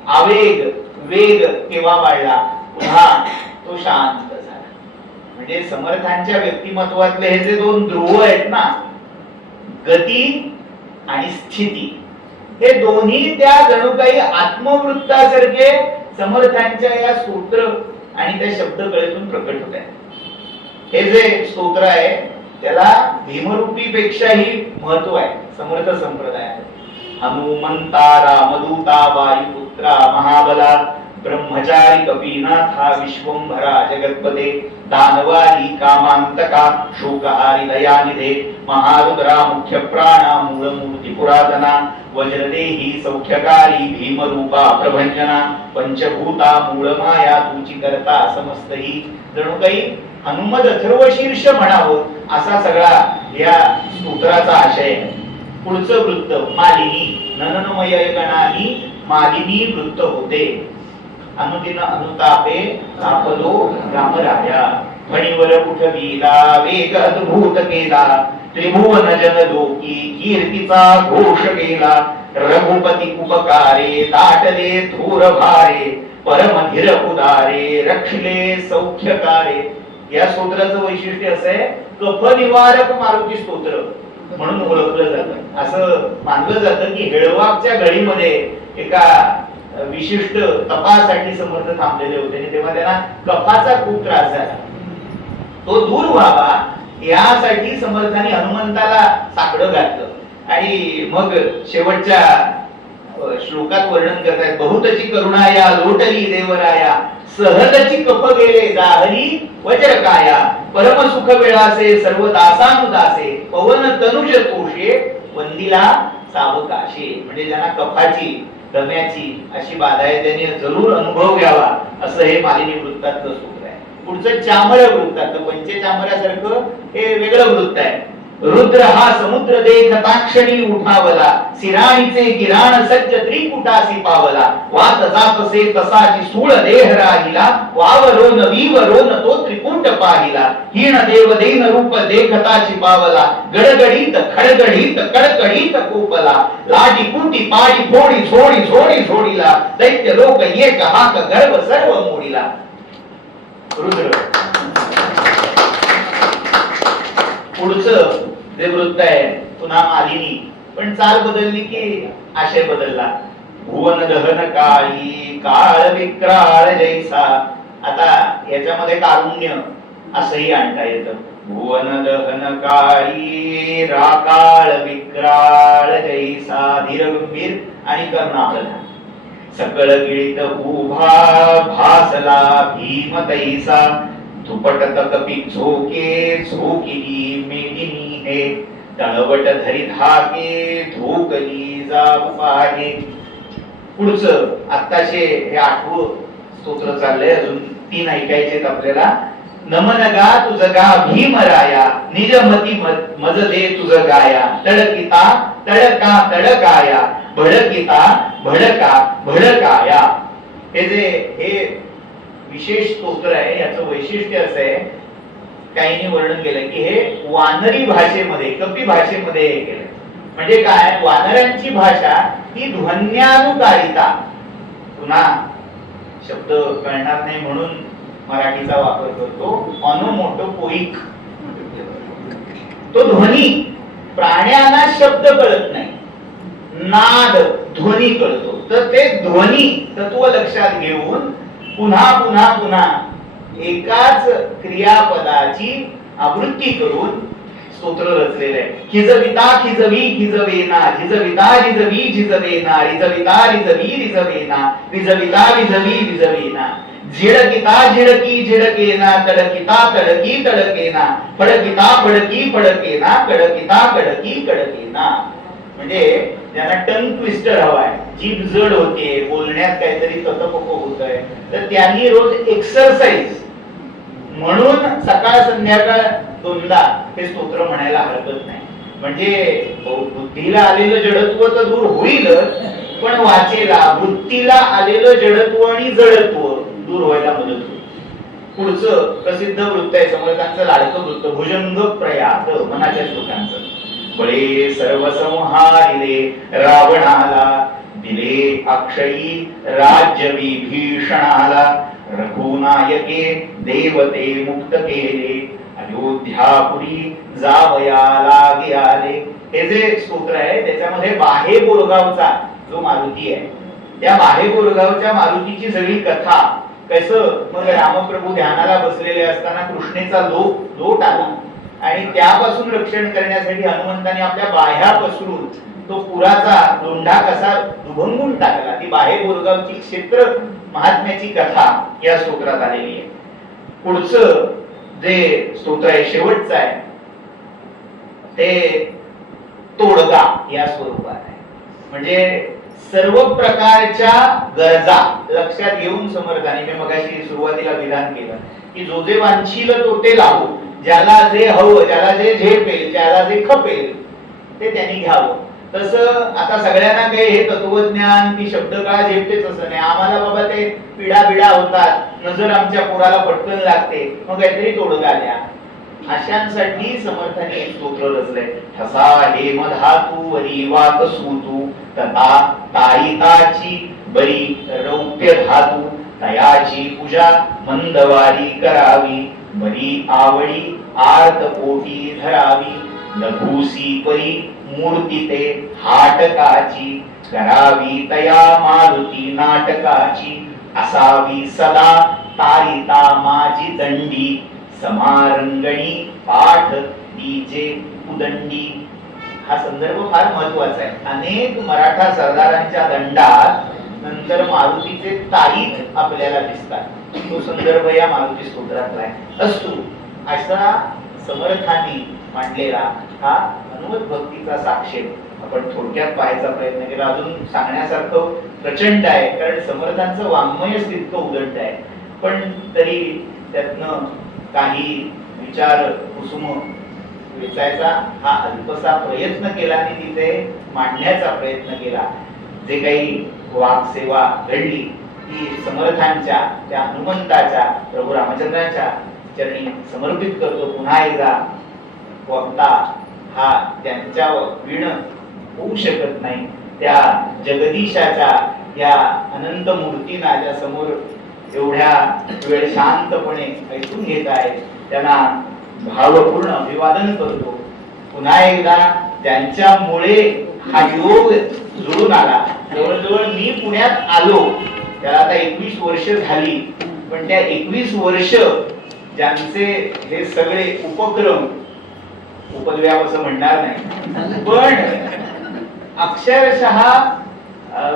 आवेग वेग केव्हा वाढला, पुन्हा तो शांत झाला. म्हणजे समर्थांच्या व्यक्तिमत्वातले हे जे 2 ध्रुव आहेत ना, गती आणि स्थिती, हे दोन्ही त्या जणू काही आत्मवृत्तासारखे समर्थांच्या या स्तोत्र आणि त्या शब्द कळेतून प्रकट होत आहेत. हे जे स्तोत्र आहे त्याला भीमरूपीपेक्षाही महत्व आहे समर्थ संप्रदायात. हनुमंता रामदूता वायुपुत्रा महाबला ब्रह्मचारी कपीनाथा विश्वंभरा जगत्पते दानवारी कामांतका शोकहारी दयानिधे महारुद्रा मुख्य प्राणा मूलमूर्ती पुरातना वज्रदेही सौख्यकारी भीमरूपा प्रभंजना पंचभूता मूळमाया तुची करता समस्तही. जणू काही हनुमद अथर्वशीर्ष म्हणावं असा सगळा या स्तोत्राचा आशय आहे. पुढचं वृत्त मालिनी नननमय गणानी मालिनी वृत्त होते. अनुदिन अनुतापे तापलो रामराया फणीवर उठविला वेग अद्भुत केला त्रिभुवन जनलोकी कीर्तीचा घोष केला रघुपती उपकारे दाटले थोर भारे परम धीर उदारे रक्षले सौख्यकारे. या स्तोत्राचं वैशिष्ट्य असं आहे कफ निवारक मारुती स्तोत्र म्हणून ओळखलं जातं. असं मानलं जातं की हेळवाकच्या गळीमध्ये एका विशिष्ट तपासाठी समर्थ थांबलेले होते आणि तेव्हा त्यांना कफाचा खूप त्रास झाला. तो दूर व्हावा यासाठी समर्थांनी हनुमंताला साकडं घातलं आणि मग शेवटच्या श्लोकात वर्णन करतायत बहुतची करुणाया लोटली देवराया सहजची कफ गेले जाहरी वज्रकाया परम सुख वेळासे सर्व दासानुदासे पवन तनुज तोषे वंदिला सावकाशे. म्हणजे ज्यांना कफाची दम्याची अशी बाधा आहे त्यांनी जरूर अनुभव घ्यावा असं हे मालिनी वृत्तातलं सूत्र आहे. पुढचं चामर वृत्तातलं पंचचामरासारखं हे वेगळं वृत्त आहे. रुद्र हा समुद्र देखताक्षणी उठावला सिराणीचे किराण सज्ज त्रिकुटासी पावला वात जातसे तसाची सूळ देह राहिला वावरोन विवरोन तो त्रिकुट पाहिला हीण देव देन रूप देखताची पावला गडगडीत खडगडीत कडकडीत कोपला लाडी कुटी पाडी फोडी सोडी सोडी सोडीला दैत्य लोक एक हाक गर्भ सर्व मोडीला. रुद्र. पुढचं जे वृत्त आहे पुन्हा मालिनी पण चाल बदलली की आशय बदलला. भुवन दहन काळी काळ विक्राळ जैसा. आता याच्यामध्ये कारुण्य असंही आणता येतं. भुवन दहन काळी राकाळ विक्राळ जैसा धीर गंभीर आणि कर्णाप्रधान सकळ गिळीत उभा भासला भीम तैसा धुपटत कपी झोके झोकिली मेदिनी हे तळवट धरी धाके धोकली जाऊ पाहे. पुढचं आत्ताचे हे 8वं स्तोत्र चाललंय. अजून 3 ऐकायचेत आपल्याला. नमन गा तुझ गा भीमराया निजमती मज दे तुझ गाया तळकिता तळका तळकाया भडकिता भडका भडकाया. हे जे हे विशेष स्तोत्र आहे याचं वैशिष्ट्य असं आहे काहींनी वर्णन केलं की हे वानरी भाषेमध्ये कपी भाषेमध्ये हे केलं. म्हणजे काय वानरांची भाषा ही ध्वन्यानुकारिता. पुन्हा शब्द कळणार नाही म्हणून मराठीचा वापर करतो. ऑनोमोटोपोईक तो ध्वनी. प्राण्यांना शब्द कळत नाही नाद ध्वनी कळतो. तर ते ध्वनी तत्व लक्षात घेऊन पुन्हा पुन्हा पुन्हा एकाच क्रियापदाची आवृत्ती करून स्तोत्र रचलेलं आहे. खिजविता खिजवी खिजवेना झिजविता झिजवी झिजवेना रिजविता रिजवी रिजवेना रिजविता रिजवी रिजवेना झिडकिता झिडकी झिडकेना तडकिता तडकी तडकेना फडकिता फडकी फडकेना कडकिता कडकी कडकेना. म्हणजे ज्यांना टंग ट्विस्टर हवाय जीभ जड होते बोलण्यात काहीतरी ततपक होतंय तर त्यांनी रोज एक्सरसाइज म्हणून सकाळ संध्याकाळ 2दा हे स्तोत्र म्हणायला हरकत नाही. म्हणजे बुद्धीला आलेलं जडत्व तर दूर होईलच पण वाचेला वृत्तीला आलेलं जडत्व आणि जडत्व दूर व्हायला मदत होईल. पुढचं प्रसिद्ध वृत्त आहे समर्थांचं लाडकं वृत्त भुजंग प्रयात मनाच्या श्लोकांचं. बळे सर्व संहारिले रावणाला दिले अक्षयी राज्य विभीषणाला रघुनायके देवते मुक्त केले अयोध्यापुरी जावया लागे आले. हे जे स्तोत्र आहे त्याच्यामध्ये बाहे बोरगावचा जो मारुती आहे त्या बाहे बोरगावच्या मारुतीची सगळी कथा कसं मग रामप्रभू ध्यानाला बसलेले असताना कृष्णेचा लोट आला आणि त्यापासून रक्षण करण्यासाठी हनुमंताने आपल्या बाह्या पसरून तो पुराचा लोंढा कसा दुभंगून टाकला. ती बाहे बोरगावची क्षेत्र महात्म्याची कथा या स्तोत्रात आलेली आहे. पुढचं जे स्तोत्र आहे शेवटचं आहे ते तोडगा या स्वरूपात आहे. म्हणजे सर्व प्रकारच्या गरजा लक्षात घेऊन समर्थाने, मी मगाशी सुरुवातीला विधान केलं की जो जे वांछील तो ते लावू, ज्याला जे हवं, ज्याला जे झेपेल, ज्याला जे खपेल ते त्यांनी घ्यावं. तसं आता सगळ्यांना काही हे तत्वज्ञान ती शब्दकळा झेपतेच असं नाही. आम्हाला बाबा ते पिढा होतात, नजर आमच्या पोराला पटकन लागते, मग काहीतरी तोडगा द्या. अशांसाठी समर्थाने एक स्तोत्र रचलंय. ठसा हेम धातू वरी वात सूतू तथा ताईताची बरी रौप्य धातू तयाची पूजा मंदवारी करावी बरी आवळी आर्त पोटी धरावी लघुसी परी मूर्ती ते हाटकाची करावी तया मारुती नाटकाची असावी सदा तारिता माझी दंडी समारंगणी पाठ दीजे उदंडी. हा संदर्भ फार महत्वाचा आहे. अनेक मराठा सरदारांच्या दंडात नंतर मारुतीचे ताईत आपल्याला दिसतात. तो संदर्भ या मारुती स्तोत्रातला आहे. असतो असा समर्थांनी मांडलेला हा हनुमत भक्तीचा साक्षेप आपण थोडक्यात पाहायचा प्रयत्न केला. अजून सांगण्यासारखं प्रचंड आहे, कारण समर्थांचं वाङ्मयच तितकं उदंड आहे. पण तरी त्यातनं काही विचार कुसुम वेचायचा हा अल्पसा प्रयत्न केला आणि तिथे मांडण्याचा प्रयत्न केला. जे काही वाक्सेवा घडली ती समर्थांच्या, त्या हनुमंताच्या, प्रभू रामचंद्रांच्या चरणी समर्पित करतो. पुन्हा एकदा वक्ता हा त्यांच्या विण होऊ शकत नाही. त्या जगदीशाच्या या अनंत मूर्तींना ज्या समोर एवढ्या वेळ शांतपणे ऐकून घेत आहेत त्यांना भावपूर्ण अभिवादन करतो. पुन्हा एकदा ज्यांच्यामुळे हा योग जुळून आला. जवळजवळ मी पुण्यात आलो त्याला आता 21 वर्ष झाली, पण त्या 21 वर्ष ज्यांचे हे सगळे उपक्रम, उपद्व्याप असं म्हणणार नाही, पण अक्षरशः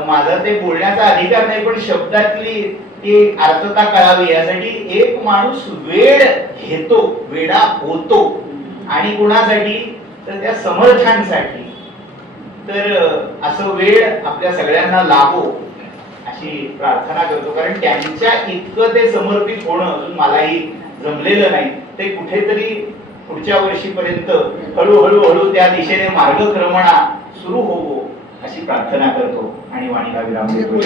माझा ते बोलण्याचा अधिकार नाही, पण शब्दातली ती अर्थता कळावी यासाठी एक माणूस वेळ घेतो, वेडा होतो. आणि कुणासाठी? तर त्या समर्थांसाठी. तर असं वेळ आपल्या सगळ्यांना लाभो अशी प्रार्थना करतो. कारण त्यांच्या इतकं ते समर्पित होणं अजून मलाही जमलेलं नाही. ते कुठेतरी पुढच्या वर्षीपर्यंत हळूहळू त्या दिशेने मार्गक्रमणा सुरू होवो अशी प्रार्थना करतो आणि वाणीला विराम देतो.